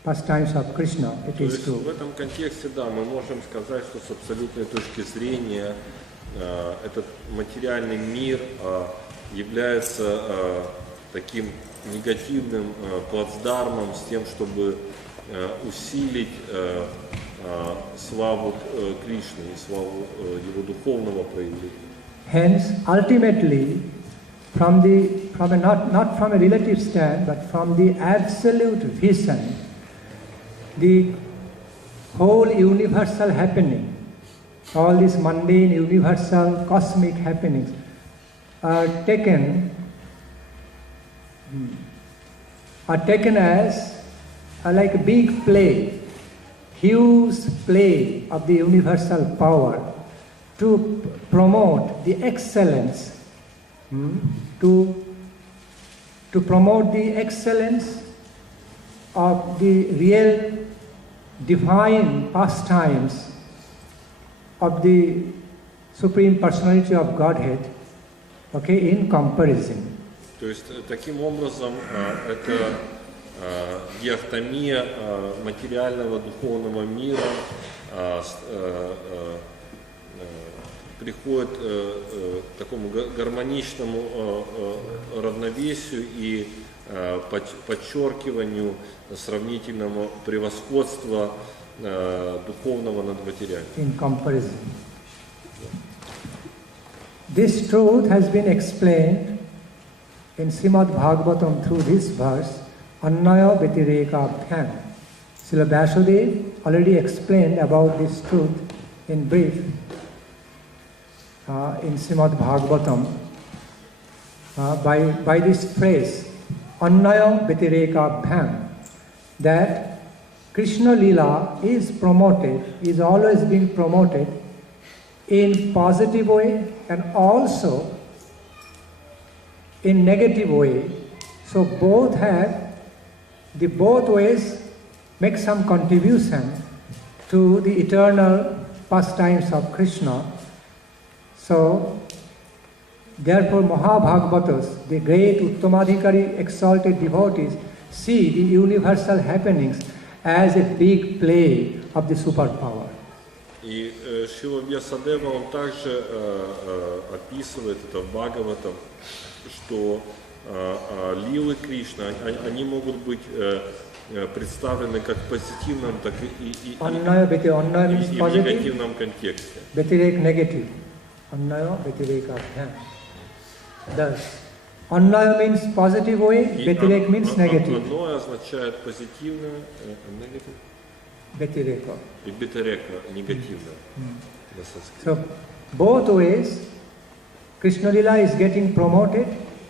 pastimes of Krishna, it is true. В этом контексте, да, мы можем сказать, что с абсолютной точки зрения этот материальный мир является таким негативным плацдармом с тем, чтобы усилить славу Кришны и славу его духовного проявления. Hence, ultimately, not from a relative stand, but from the absolute vision, the whole universal happening, all these mundane, universal, cosmic happenings are taken as like a big play, huge play of the universal power to promote the excellence, to promote the excellence of the real divine pastimes of the Supreme Personality of Godhead, okay, in comparison. То есть таким образом это диахтомия материального духовного мира приходит к такому гармоничному равновесию и подчеркиванию сравнительного превосходства духовного над материальным. In comparison. This truth has been explained in Srimad Bhagavatam through this verse, Annaya Vyatireka Bhyam. Srila Vasudev already explained about this truth in brief in Srimad Bhagavatam by this phrase, Annaya Vyatireka Bhyam, that Krishna Lila is promoted, is always being promoted in positive way and also in negative way. So both ways make some contribution to the eternal pastimes of Krishna. So therefore Mahabhagavatas, the great Uttamadhikari exalted devotees, see the universal happenings as a big play of the superpower. И Шрила Вьясадева, он также описывает это в Бхагаватам, что лилы Кришны, они могут быть представлены как в позитивном, так и в негативном контексте. Vyatirek negative. Annaya Vyatireka Bhyam. Thus, Annaya means positive way, Vyatirek means negative. Annaya означает позитивное, негатив. Vyatireka. И Vyatireka негативное. So, both ways, Krishna Lila is getting promoted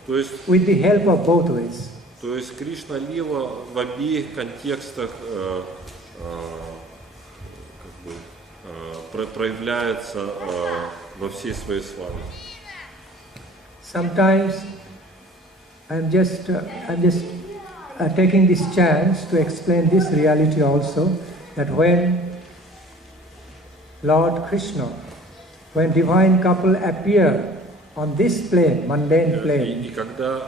with the help of both ways. То есть Кришна Лила в обеих контекстах проявляется во всей своей славе. Sometimes I'm just taking this chance to explain this reality also, that when Lord Krishna, when divine couple appear on this plane, mundane plane, и когда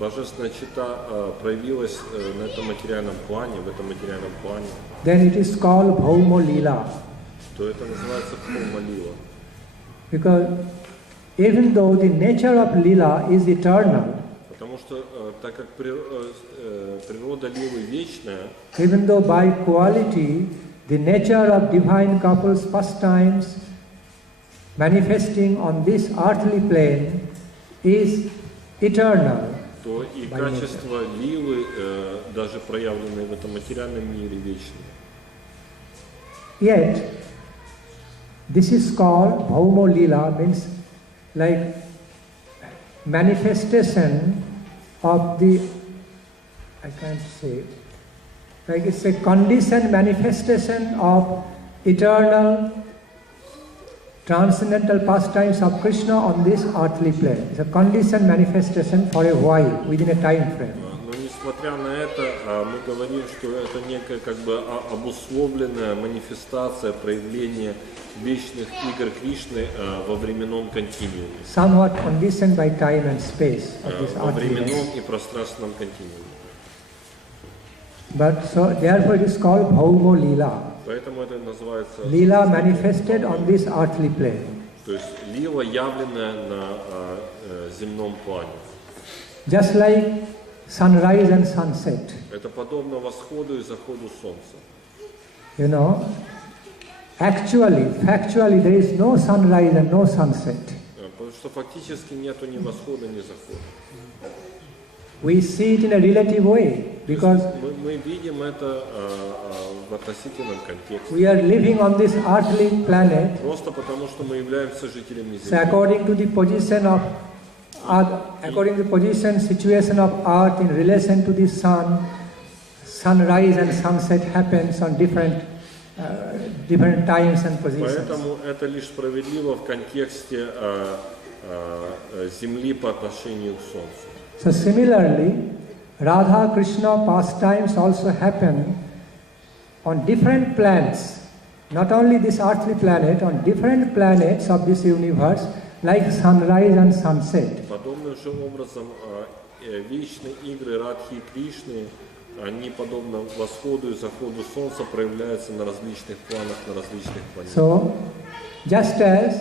божественная чита проявилась на этом материальном плане, в этом материальном плане, then it is called Bhauma Lila. То это называется Bhauma Lila. Because even though the nature of Lila is eternal, Потому что так как природа Лилы вечная, even though by quality the nature of divine couples pastimes manifesting on this earthly plane is eternal, то и качество Лилы, даже проявленные в этом материальном мире, вечны. Yet, this is called Bhauma Lila, means like manifestation of the, I can't say, like it's a conditioned manifestation of eternal transcendental pastimes of Krishna on this earthly plane. It's a conditioned manifestation for a while, within a time frame. Но несмотря на это, мы говорим, что это некая как бы обусловленная манифестация проявления вечных игр Кришны во временном континууме. Somewhat conditioned by time and space of this Во earthly временном plane. и пространственном континууме. But so therefore it is called Bhauma Lila. Поэтому это называется Lila manifested on this earthly plane. То есть лила, явленная на земном плане. Just like sunrise and sunset. Это подобно восходу и заходу солнца. You know, factually there is no sunrise and no sunset. Потому что фактически нету ни восхода, ни захода. We see it in a relative way because мы видим это в относительном контексте. we are living on this earthly planet. Просто потому, что мы являемся жителями So Земли. according to the position of Earth, according to the position, situation of Earth in relation to the sun, sunrise and sunset happens on different times and positions. Поэтому это лишь справедливо в контексте Земли по отношению к Солнцу. So similarly, Radha Krishna pastimes also happen on different planets, not only this earthly planet, on different planets of this universe, like sunrise and sunset. Подобным же образом вечные игры Радхи и Кришны, они подобно восходу и заходу Солнца проявляются на различных планах, на различных планетах. So, just as,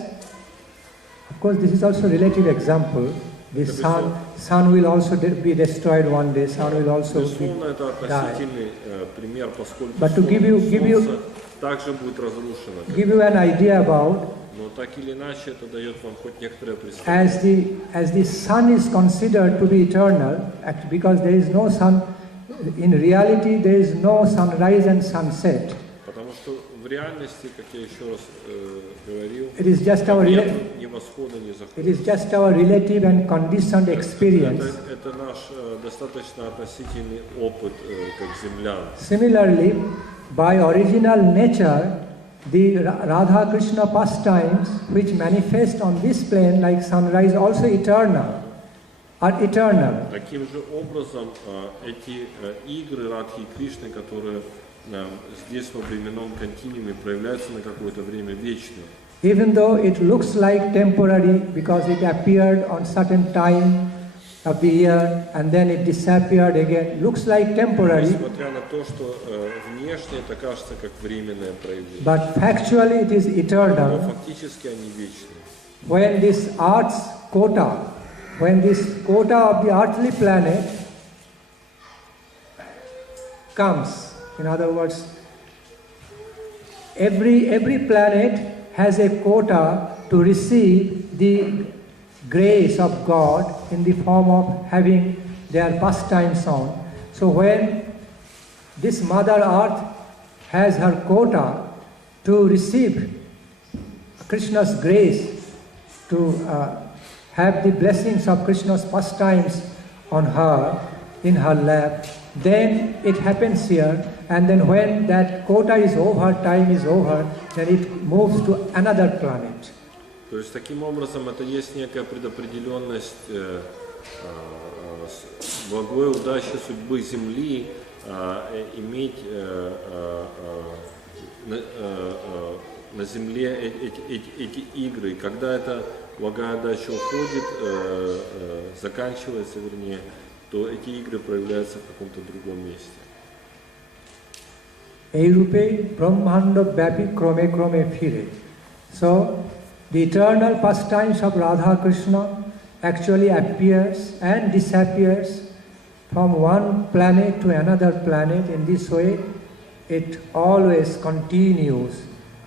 of course, this is also a relative example. The sun will also be destroyed one day. Sun will also Безусловно, это относительный пример, поскольку But to give you Солнце также будет разрушено. give you an idea about, Но так или иначе это дает вам хоть некоторое представление. as the sun is considered to be eternal, because there is no sun. In reality, there is no sunrise and sunset. Потому что в реальности, как я еще раз говорил, It is just our нет ни восхода, ни захода. It is just our relative and conditioned experience. Это наш достаточно относительный опыт как землян. Similarly, by original nature, the Radha Krishna pastimes which manifest on this plane like sunrise also are eternal. Таким же образом эти игры Радхи и Кришны, которые здесь во временном континууме проявляются на какое-то время вечные. Even though it looks like temporary because it appeared on certain time of the year and then it disappeared again, looks like temporary. Несмотря на то, что внешне это кажется как временное проявление. But factually it is Но eternal. фактически они вечны. When this quota of the earthly planet comes, in other words, every planet has a quota to receive the grace of God in the form of having their pastimes on. So when this Mother Earth has her quota to receive Krishna's grace, to have the blessings of Krishna's pastimes on her, in her lap, then it happens here, and then when that quota is over, time is over, then it moves to another planet. То есть таким образом это есть некая предопределенность благой удачи судьбы Земли иметь на Земле эти игры. И когда эта благая удача уходит, заканчивается, вернее, то эти игры проявляются в каком-то другом месте. Eirupe Brahmanda Vyapi Krome Krome Phire. So, the eternal pastimes of Radha Krishna actually appears and disappears from one planet to another planet. In this way, it always continues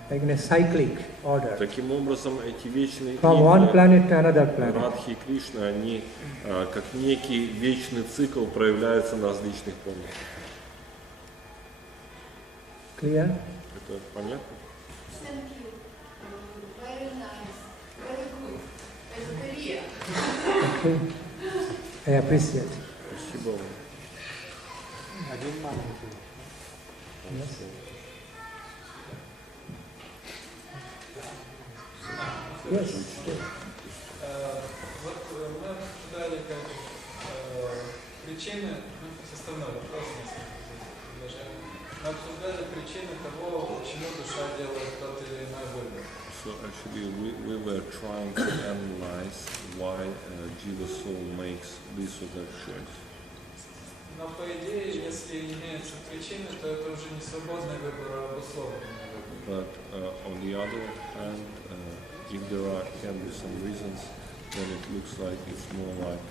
like in a cyclic order. Таким образом, эти вечные From one planet to another planet. Радхи и Кришна, они как некий вечный цикл проявляются на различных планетах. Clear? Это понятно? Thank you. Very nice. Very good. It's clear. Okay. I appreciate. Спасибо вам. Один маленький. Yes. Yes. Вот мы обсуждали как причины, составной вопрос несколько. Мы обсуждали причины того, почему душа делает тот или иной выбор. So actually we were trying to analyze why Jiva soul makes this or that choice. Но по идее, если имеются причины, то это уже не свободный выбор, а обусловленный выбор. But on the other hand, if there can be some reasons, then it looks like it's more like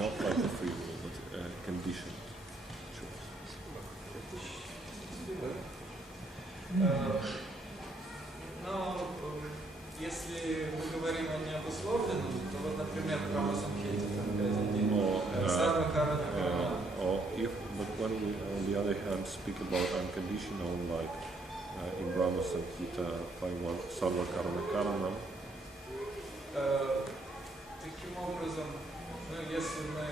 not like a free will, but a conditioned choice. Но если мы говорим о необусловленном, то вот, например, в Брахма-самхите, Сарва Карана Карана. But when we, on the other hand, speak about unconditional, like in Brahma Samhita 5.1 Sarva Karana Karanam, Таким образом, Ну, если мы,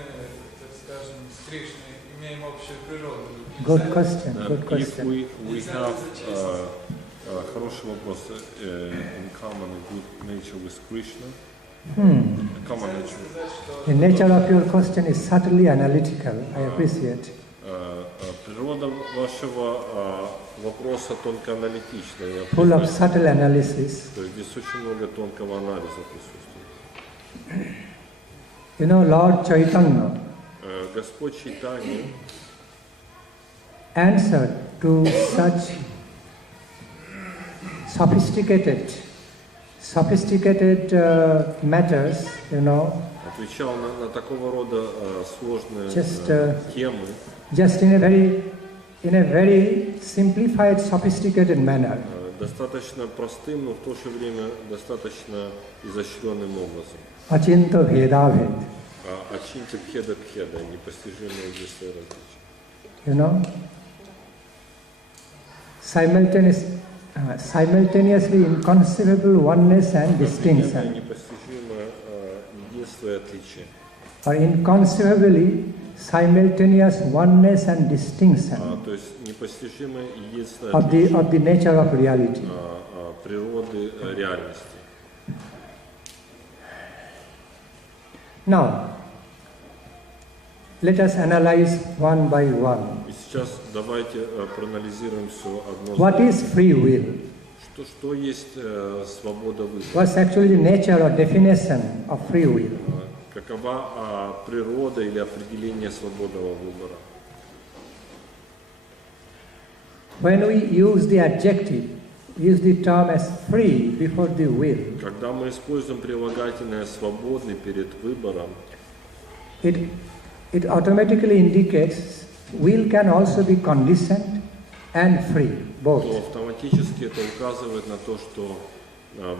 так скажем, с Кришной имеем общую природу. Good question, good If question. we have хороший вопрос in common, a good nature with Krishna, common nature. The nature of your question is subtly analytical. I appreciate. Природа вашего вопроса тонкоаналитичная. Full of subtle analysis. То есть здесь очень много тонкого анализа присутствует. You know, Lord Chaitanya Господь Чайтанья answered to such sophisticated matters, you know, отвечал на такого рода сложные темы. Just in a very simplified, sophisticated manner. Достаточно простым, но в то же время достаточно изощренным образом. Achinta Bhedabhed. Ачинта Бхеда, непостижимое единство различия. You know, simultaneously inconceivable oneness and distinction. Непостижимое единство и отличие. Or inconceivably simultaneous oneness and distinction То есть непостижимое единство of the nature of reality. Природы реальности. Now, let us analyze one by one. И сейчас давайте проанализируем все одно. What is free will? Что есть свобода выбора? What's actually the nature or definition of free will? Какова природа или определение свободного выбора? When we use the adjective, use the term as free before the will, Когда мы используем прилагательное «свободный» перед выбором, it automatically indicates will can also be conditioned and free, both. то автоматически это указывает на то, что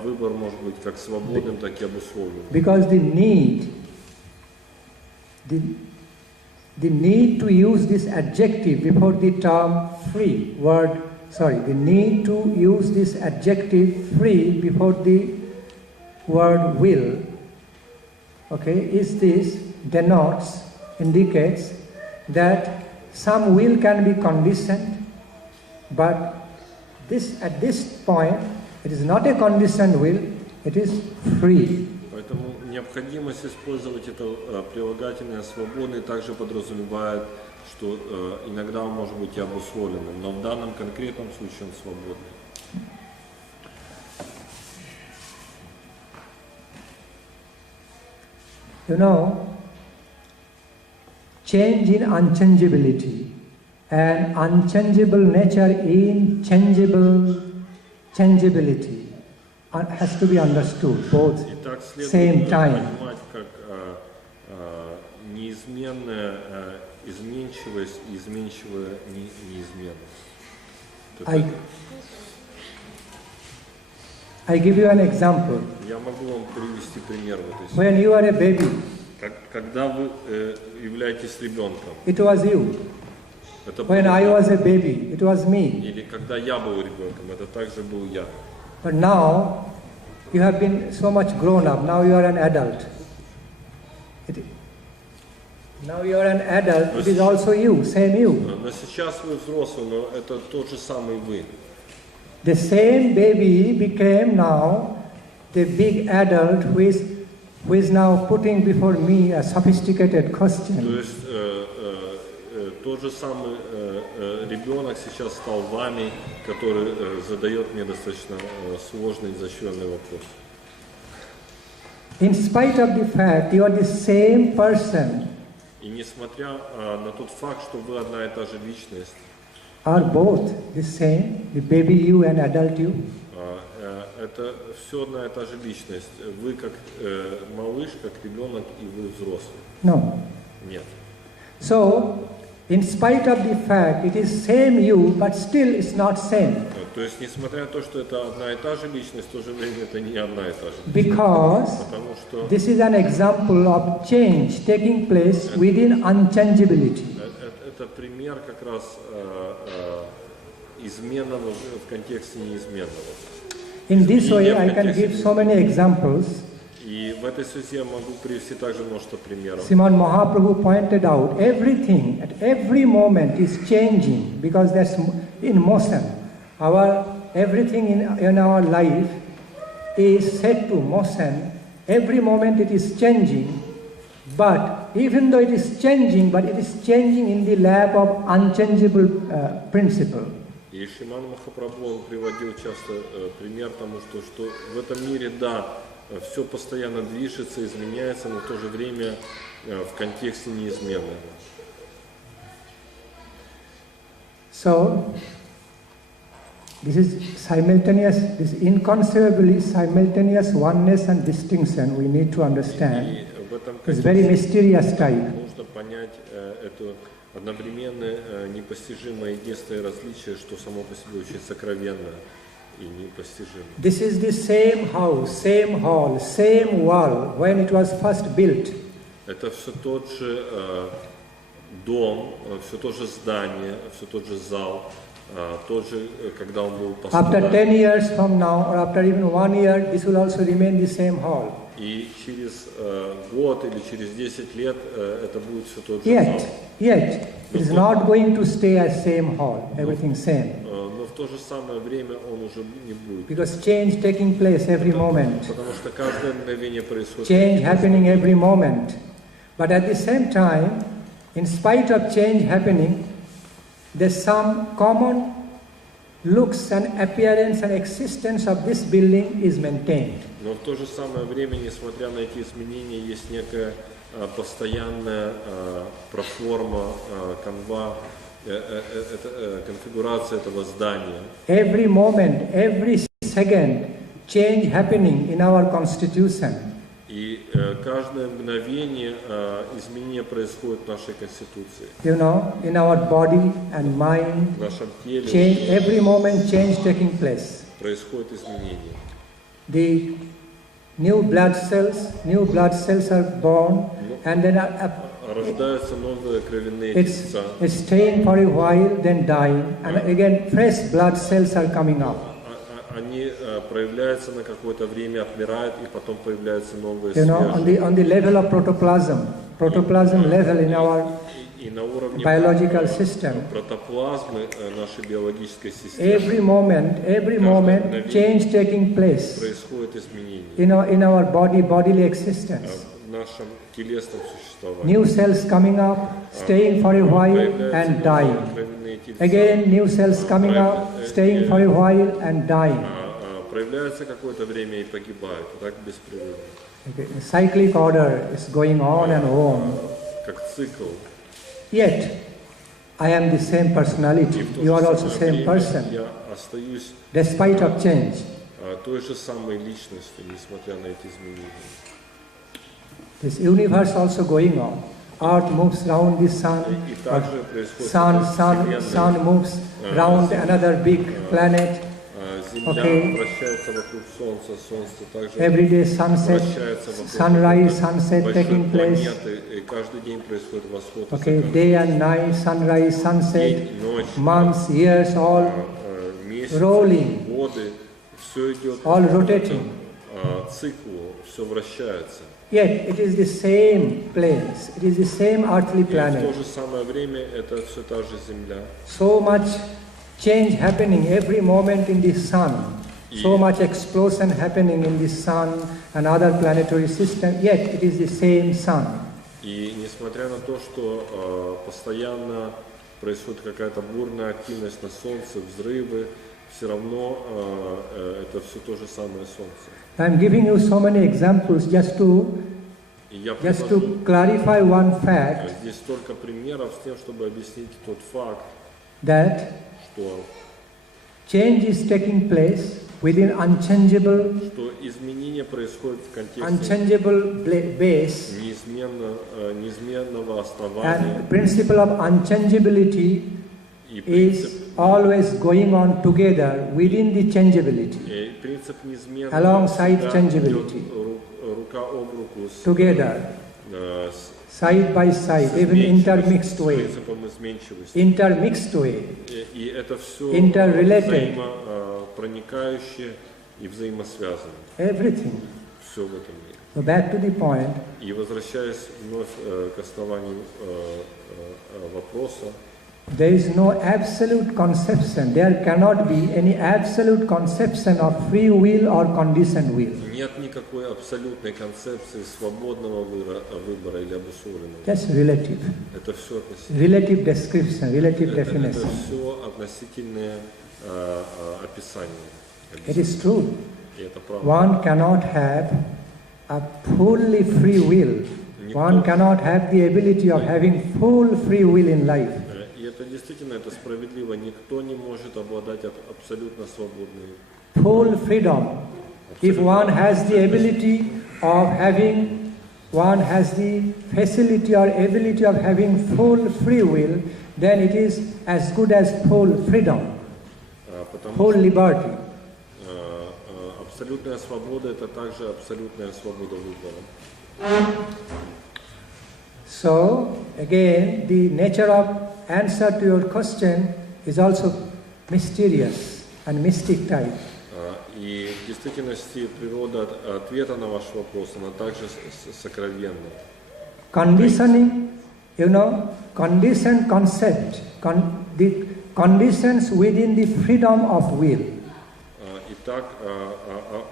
выбор может быть как свободным, так и обусловленным. Because the need to use this adjective before the term free the need to use this adjective free before the word will, indicates that some will can be conditioned, but at this point it is not a conditioned will, it is free. Поэтому необходимость использовать это прилагательное «свободный» также подразумевает, что иногда он может быть и обусловленным, но в данном конкретном случае он свободный. You know, change in unchangeability and unchangeable nature in changeability has to be understood both Итак, same следует time. понимать, как неизменная изменчивость и изменчивая неизменность. I give you an example. Я могу вам привести пример в этой When you are a baby, Когда вы являетесь ребенком, it was you. это When I was a baby, it was me. или когда я был ребенком, это также был я. But now, you have been so much grown up. Now you are an adult. Now you are an adult. It is also you, same you. Но сейчас вы взрослый, но это тот же самый вы. The same baby became now the big adult who is now putting before me a sophisticated То question. есть тот же самый ребенок сейчас стал вами, который задает мне достаточно сложный, изощренный вопрос. In spite of the fact you are the same person, И несмотря на тот факт, что вы одна и та же личность, are both the same, the baby you and adult you? это все одна и та же личность. Вы как малыш, как ребенок, и вы взрослый. No. Нет. So, in spite of the fact it is same you, but still it's not same. То есть, несмотря на то, что это одна и та же личность, в то же время это не одна и та же. Because Потому что this is an example of change taking place within unchangeability. это пример как раз изменного в контексте неизменного. In this way, I can give so many examples. И в этой связи я могу привести также множество примеров. Srimad Mahaprabhu pointed out everything at every moment is changing because that's in motion. Everything in our life is set to motion. Every moment it is changing, but even though it is changing, but it is changing in the lap of unchangeable principle. И Шримад Махапрабху он приводил часто пример тому, что в этом мире, да, все постоянно движется, изменяется, но в то же время в контексте неизменного. So, this is simultaneous, this inconceivably simultaneous oneness and distinction we need to understand. It's very mysterious type. Нужно понять это одновременное непостижимое единство и различие, что само по себе очень сокровенно и непостижимо. This is the same house, same hall, same wall when it was first built. Это все тот же дом, все то же здание, все тот же зал, тот же, когда он был построен. After 10 years from now, or after even 1 year, this will also remain the same hall. И через год или через 10 лет это будет все тот же зал. Yet, it is not going to stay as same hall, everything same. Но в то же самое время он уже не будет. Because change taking place every moment. Потому что каждое мгновение происходит. Change happening every moment. But at the same time, in spite of change happening, there's some common looks and appearance and existence of this building is maintained. Но в то же самое время, несмотря на эти изменения, есть некая постоянная проформа, канва, конфигурация этого здания. Every moment, every second, change happening in our constitution. И каждое мгновение изменения происходит в нашей конституции. You know, in our body and mind, В нашем теле change, every moment change taking place. происходит изменение. The new blood cells are born, and then Рождаются новые кровяные тельца. it's staying for a while, then dying, and again fresh blood cells are coming up. Они проявляются на какое-то время, отмирают, и потом появляются новые You know, on the level of protoplasm level in our и на уровне biological system. протоплазмы нашей биологической системы. Every moment, change taking place. Происходит изменение. In our bodily existence. В нашем телесном существовании. New cells coming up, staying for a while and dying. Again, new cells coming up, staying for a while and dying. Проявляются какое-то время и погибают, так беспрерывно. Okay. The cyclic order is going on and on. Как цикл. Yet, I am the same personality. You are also the same person. Я остаюсь Despite of change. Той же самой личностью, несмотря на эти изменения. This universe also going on. Earth moves round the sun. Sun moves round another big planet. Okay. Every day sunset, sunrise, sunset taking place. Okay, day and night, sunrise, sunset, months, years, all rolling, all rotating. Yet it is the same place, it is the same earthly planet. So much change happening every moment in the sun, so much explosion happening in the sun and other planetary systems, yet it is the same sun. И несмотря на то, что постоянно происходит какая-то бурная активность на Солнце, взрывы, все равно это все то же самое Солнце. I am giving you so many examples just to clarify one fact. Здесь столько примеров с тем, чтобы объяснить тот факт, that что change is taking place within unchangeable, что изменение происходит в контексте unchangeable base, неизменного основания. and the principle of unchangeability is always going on together within the changeability, alongside changeability, together, side by side, even intermixed way, interrelated, проникающее и взаимосвязано. everything. все в этом мире. So back to the point, И возвращаясь вновь к основанию вопроса, there is no absolute conception. There cannot be any absolute conception of free will or conditioned will. нет никакой абсолютной концепции свободного выбора или обусловленного. That's relative. Это все относительно. Relative description, relative Это definition. все относительное описание. It is true. И это правда. One cannot have a fully free will. One cannot have the ability of having full free will in life. И это действительно, это справедливо. Никто не может обладать абсолютно свободной. Full freedom. If one has the ability of having, one has the facility or ability of having full free will, then it is as good as full freedom, full liberty. Абсолютная свобода – это также абсолютная свобода выбора. So, again, the nature of answer to your question is also mysterious and mystic type. И в действительности природа ответа на ваш вопрос, она также сокровенна. Conditioning, conditioned concept, the conditions within the freedom of will. Итак,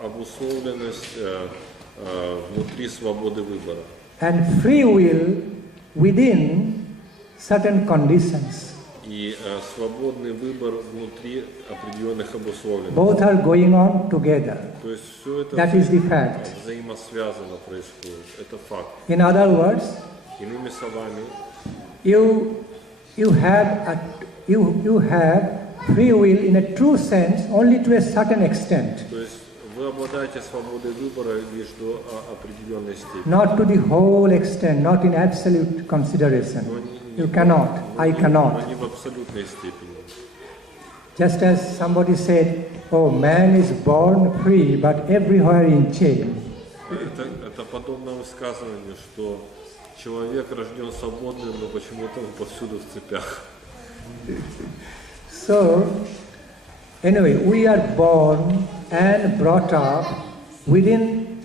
обусловленность внутри свободы выбора. And free will within certain conditions. И свободный выбор внутри определенных обусловленностей. Both are going on together. То есть все это That is the fact. взаимосвязано происходит. Это факт. In other words, Иными словами, you have free will in a true sense only to a certain extent. то есть вы обладаете свободой выбора лишь до определенной степени. Not to the whole extent, not in absolute consideration. You cannot, I cannot. Но не в абсолютной степени. Just as somebody said, oh, man is born free, but everywhere in chain. Это подобно высказыванию, что человек рожден свободным, но почему-то он повсюду в цепях. So, anyway, we are born and brought up within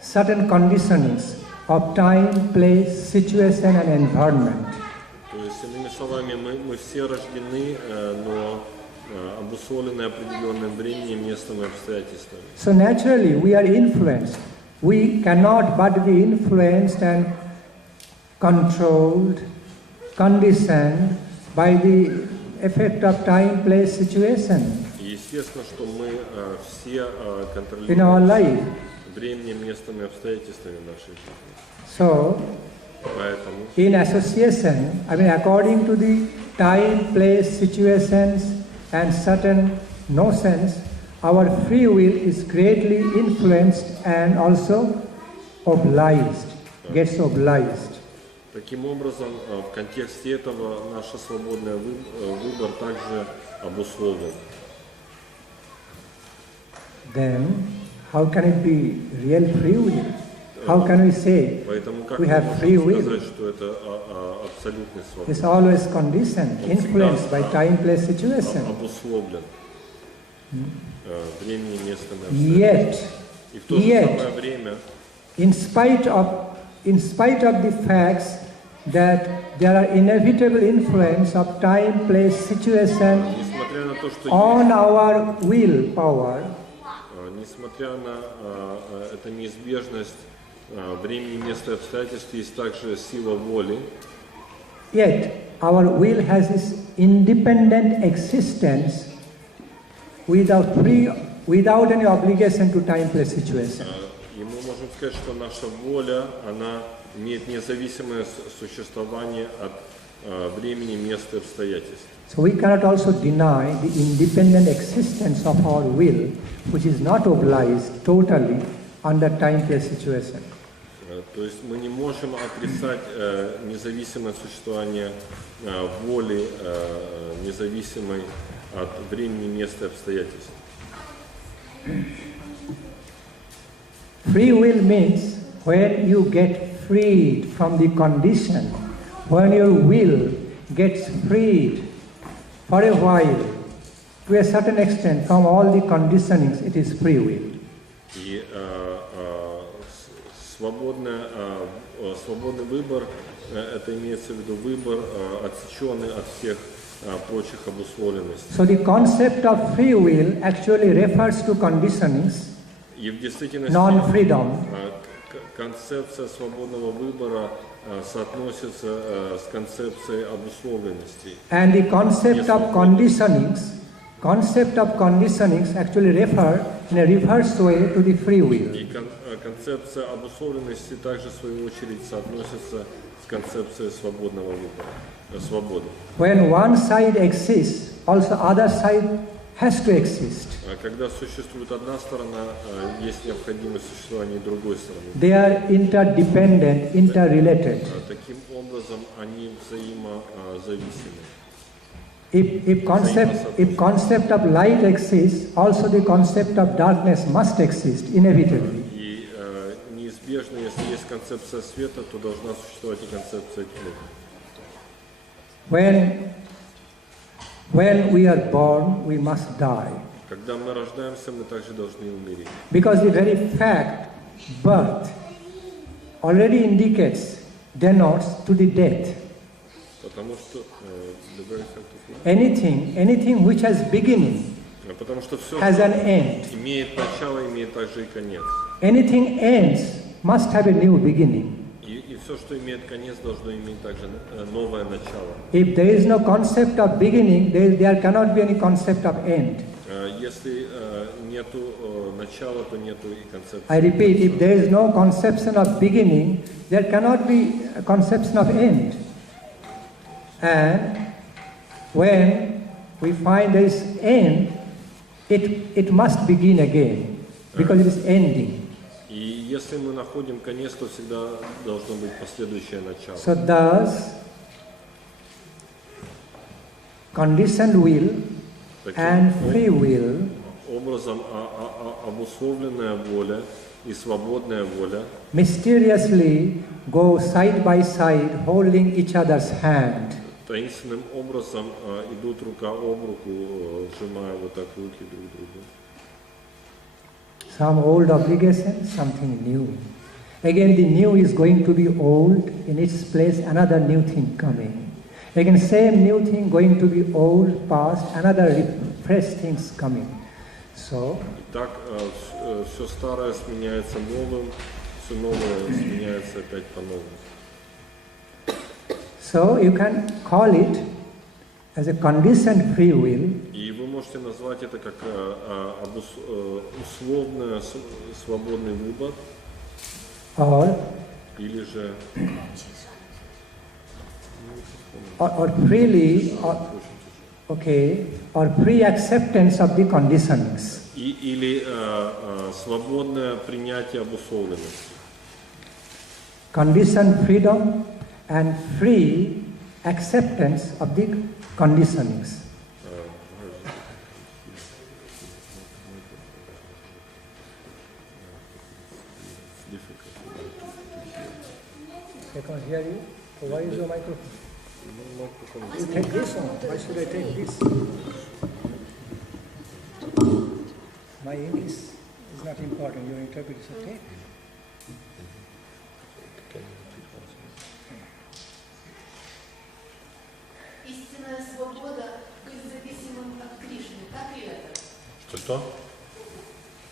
certain conditionings of time, place, situation and environment. То есть, иными словами, мы все рождены, но обусловлены определенным временем, местом и обстоятельствами. So naturally, we are influenced. We cannot but be influenced and controlled, conditioned by the effect of time, place, situation. И естественно, что мы все In our контролируем life. временем, местом и обстоятельствами нашей жизни. So, Поэтому in association, according to the time, place, situations and certain notions, our free will is greatly influenced and also obliged, gets obliged. таким образом, в контексте этого наш свободный выбор также обусловлен. Then, how can it be real free will? How can we say Поэтому как we мы have free можем will? сказать, что это абсолютный It's свобода? always conditioned, influenced by time, place, situation. Обусловлен временем, местом и Yet, обстоятельствами. И в то же самое время, in spite of the facts that there are inevitable influence of time, place, situation несмотря на то, что on our will power, несмотря на эту неизбежность времени, места и обстоятельств, есть также сила воли. yet our will has this independent existence without any obligation to time, place, situation. И мы можем сказать, что наша воля, она имеет независимое существование от времени, места и обстоятельств. So we cannot also deny the independent existence of our will, which is not obliged totally under time, place, situation. То есть мы не можем отрицать независимое существование воли, независимой от времени, места и обстоятельств. Free will means when you get freed from the condition, when your will gets freed for a while, to a certain extent, from all the conditionings, it is free will. И Свободный выбор, это имеется в виду выбор, отсеченный от всех прочих обусловленностей. So the concept of free will actually refers to conditionings, И в действительности non-freedom. Концепция свободного выбора соотносится с концепцией обусловленности. And the concept of conditionings actually refer in a reverse way to the free will. И концепция обусловленности также в свою очередь соотносится с концепцией свободного выбора, свободы. When one side exists, also other side has to exist. Когда существует одна сторона, есть необходимость существования другой стороны. They are interdependent, interrelated. Таким образом, они взаимозависимы. If concept of light exists, also the concept of darkness must exist inevitably. И неизбежно, если есть концепция света, то должна существовать и концепция тьмы. When we are born, we must die. Когда мы рождаемся, мы также должны умереть. Because the very fact, birth, already denotes to the death. Потому что anything which has beginning потому что все, has что an end. имеет начало, имеет также и конец. Anything ends must have a new beginning. И все, что имеет конец, должно иметь также новое начало. If there is no concept of beginning, there cannot be any concept of end. Если нету начала, то нету и концепции. I repeat, if there is no conception of beginning, there cannot be a conception of end. And when we find there is end, it must begin again, because it is ending. И если мы находим конец, то всегда должно быть последующее начало. So thus, conditioned will and free will образом обусловленная воля и свободная воля mysteriously go side by side, holding each other's hand. таинственным образом идут рука об руку, сжимая вот так руки друг другу. Some old obligation, something new. Again, the new is going to be old, in its place another new thing coming. Again, same new thing going to be old, past, another fresh things coming. So, Так все старое сменяется новым, все новое сменяется опять по-новому. So you can call it as a conditioned free will. И вы можете назвать это как условный свободный выбор, или же or freely, or free acceptance of the conditionings. или свободное принятие обусловленности. Conditioned freedom and free acceptance of the conditionings. I can't hear you. So why is your microphone? You take this one. Why should I take this? My English is not important. Your interpret is okay. Истинная свобода быть зависимым от Кришны. Так ли это? Что?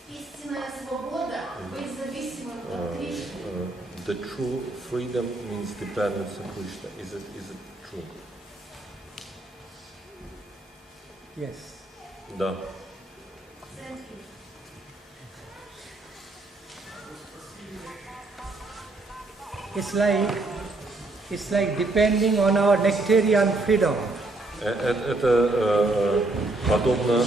Истинная свобода быть зависимым от Кришны. The true freedom means dependence on Krishna. Is it true? Yes. Да. Thank you. It's like depending on our nectarian freedom. Это подобно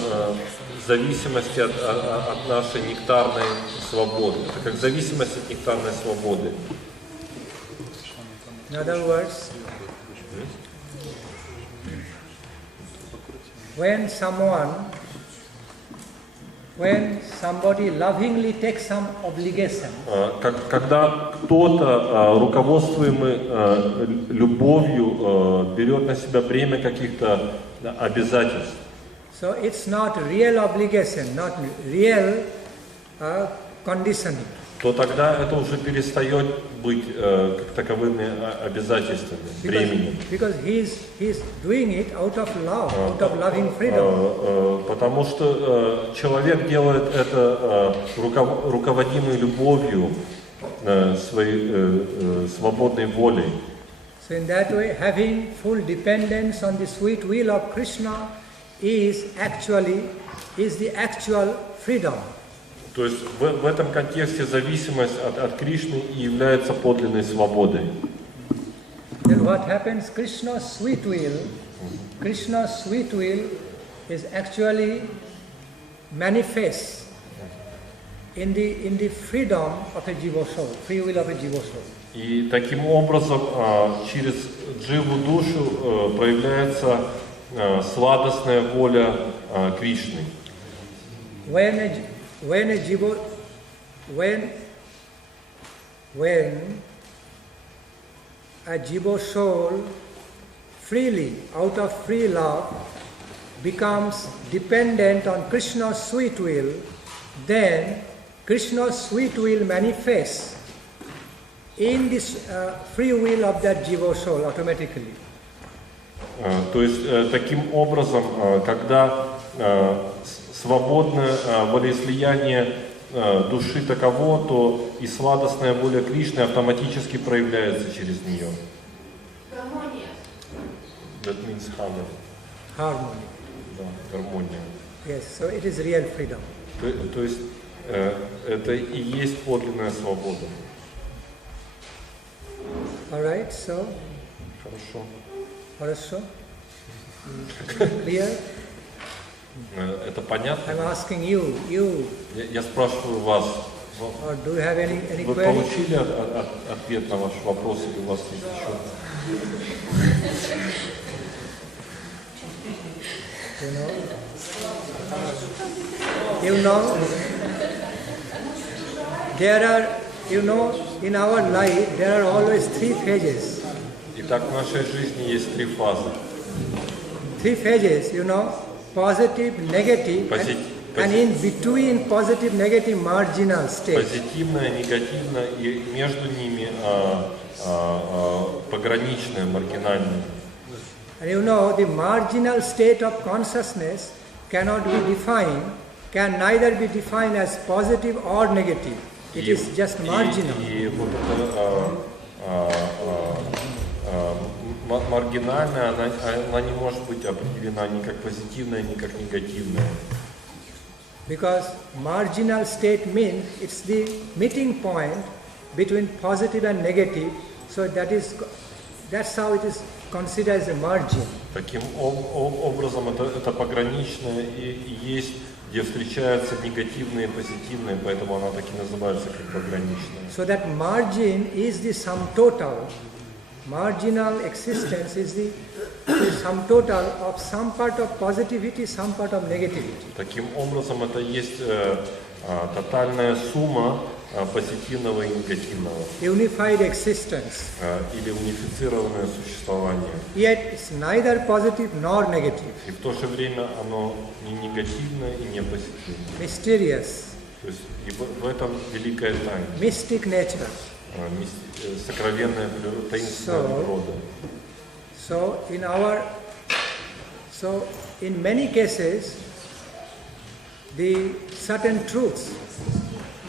зависимости от нашей нектарной свободы. Это как зависимость от нектарной свободы. In other words, when somebody lovingly takes some obligation, когда кто-то, руководствуемый любовью, берет на себя бремя каких-то обязательств. so it's not real obligation, not real conditioning. то тогда это уже перестает быть как таковыми обязательствами, бременем. Because he's doing it out of love, out of loving freedom. Потому что человек делает это руководимой любовью, своей свободной волей. So in that way, having full dependence on the sweet will of Krishna is the actual freedom. То есть в этом контексте зависимость от Кришны и является подлинной свободой. Then what happens? Krishna's sweet will is actually manifest in the freedom of a jiva soul, free will of a jiva soul. И таким образом через дживу душу проявляется сладостная воля Кришны. When a jiva soul freely, out of free love, becomes dependent on Krishna's sweet will, then Krishna's sweet will manifests in this free will of that jiva soul automatically. То есть таким образом, когда свободное волеизлияние души таково, то и сладостная воля Кришны автоматически проявляется через нее. Гармония. That means harmony. Harmony. Да, гармония. Yes, so it is real freedom. То есть это и есть подлинная свобода. All right, so. Хорошо. Clear? Это понятно? I'm asking you. Я спрашиваю вас. Or do you have any Вы query? получили ответ на ваш вопрос или у вас есть еще? In our life there are always three phases. Итак, в нашей жизни есть три фазы. Three phases, positive, negative, and in between positive, negative, marginal state. Позитивное, негативное и между ними пограничное, маргинальное. And the marginal state of consciousness cannot be defined, can neither be defined as positive or negative. It is just marginal. И вот это маргинальная, она не может быть определена ни как позитивная, ни как негативная. Because marginal state means it's the meeting point between positive and negative, so that's how it is considered as a margin. Таким образом, это пограничное и есть, где встречаются негативные и позитивные, поэтому она так и называется как пограничная. So that margin is the sum total. Marginal existence is the sum total of some part of positivity, some part of negativity. Таким образом, это есть тотальная сумма позитивного и негативного. Unified existence. Или унифицированное существование. Yet it's neither positive nor negative. И в то же время оно не негативное и не позитивное. Mysterious. То есть и в этом великая тайна. Mystic nature. Сокровенная таинственная природа. So in many cases, the certain truths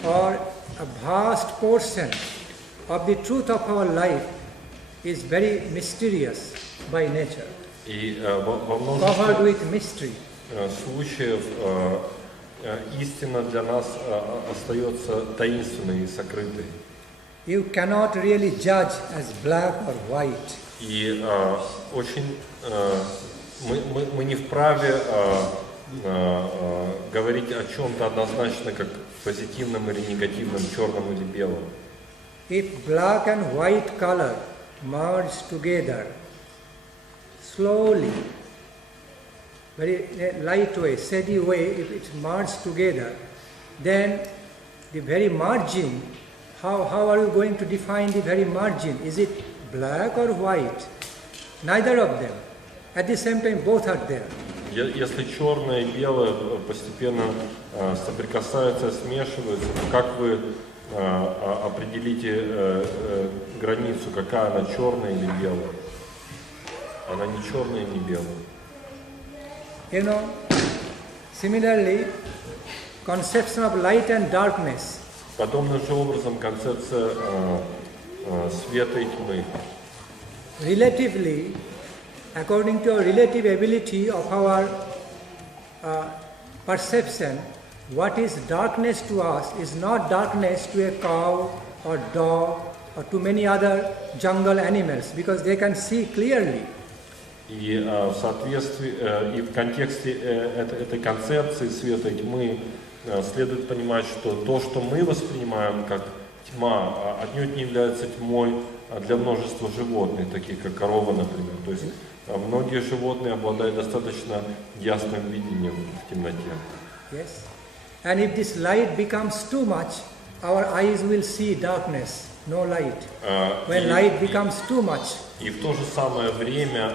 or a vast portion of the truth of our life is very mysterious by nature, И во covered множестве with mystery. случаев истина для нас остается таинственной и сокрытой. You cannot really judge as black or white. И очень мы не вправе говорить о чем-то однозначно как позитивном или негативном, черном или белом. If black and white color merge together slowly, very light way, steady way, if it merges together, then the very margin, how are you going to define the very margin? Is it black or white? Neither of them. At the same time, both are there. Если черное и белое постепенно соприкасаются, смешиваются, то как вы определите границу, какая она, черная или белая. Она не черная, не белая. You know, similarly, conception of light and darkness. Подобным же образом концепция света и тьмы. Relatively, according to our relative ability of our perception, what is darkness to us is not darkness to a cow or dog or to many other jungle animals, because they can see clearly. И в соответствии, и в контексте этой концепции света и тьмы следует понимать, что то, что мы воспринимаем как тьма, отнюдь не является тьмой для множества животных, таких как корова, например. То есть многие животные обладают достаточно ясным видением в темноте. Yes. And if this light becomes too much, our eyes will see darkness, no light. When light becomes too much. И в то же самое время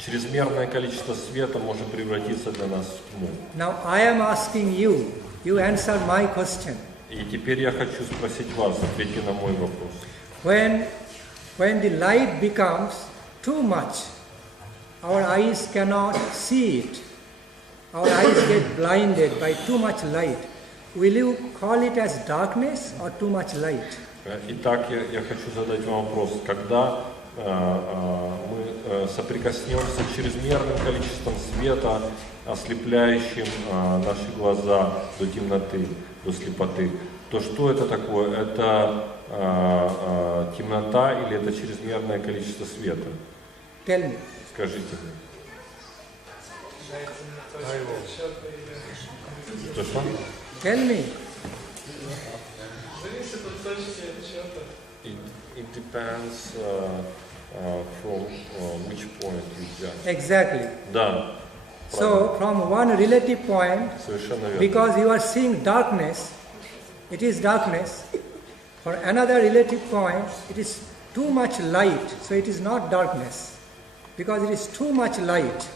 чрезмерное количество света может превратиться для нас в тьму. Now I am asking you, you answer my question. И теперь я хочу спросить вас, ответьте на мой вопрос. When the light becomes too much, our eyes cannot see it. Our eyes get blinded by too much light. Will you call it as darkness or too much light? Итак, я хочу задать вам вопрос. Когда мы соприкоснемся с чрезмерным количеством света, ослепляющим наши глаза до темноты, до слепоты, то что это такое? Это темнота или это чрезмерное количество света? Tell me. Скажите мне. Что? Tell me. It depends from which point you judge. Exactly. Да. So from one relative point, Совершенно верно. because you are seeing darkness, it is darkness. For another relative point, it is too much light, so it is not darkness. Because it is too much light.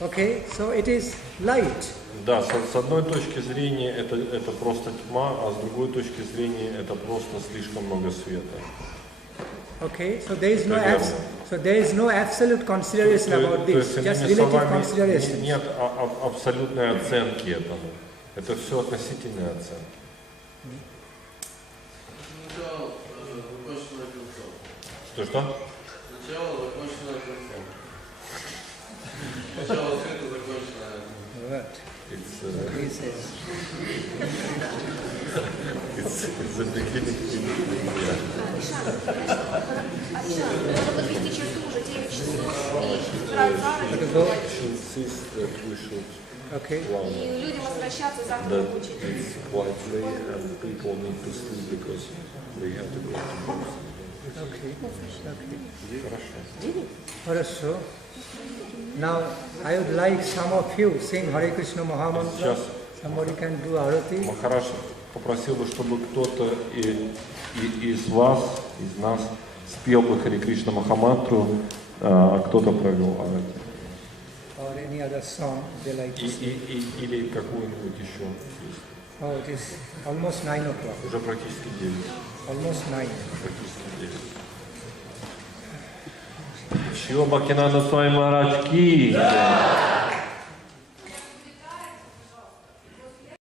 Okay, so it is light. Да, с одной точки зрения это просто тьма, а с другой точки зрения это просто слишком много света. Okay, so there is no absolute consideration about this, just relative consideration. Нет абсолютной оценки этому. Это все относительная оценка. Что? Сначала закончено концом. Сначала открыто, закончено. What? It's the beginning. She insists that we should plan that it's quite late and people need to sleep because they have to go to bed. Хорошо. Now I would like some of you sing Hare Krishna Mahamantra. Somebody can do Arati. Махарадж попросил бы, чтобы кто-то из вас, из нас, спел бы Харе Кришна Махамантру, а кто-то провел Арати. Or any other song they like to sing. Или какую-нибудь еще песню. Oh, it is almost 9 o'clock. Уже практически 9. Almost 9. Практически 9. Шрила Бхакти Нандан Swami Maharaj ки.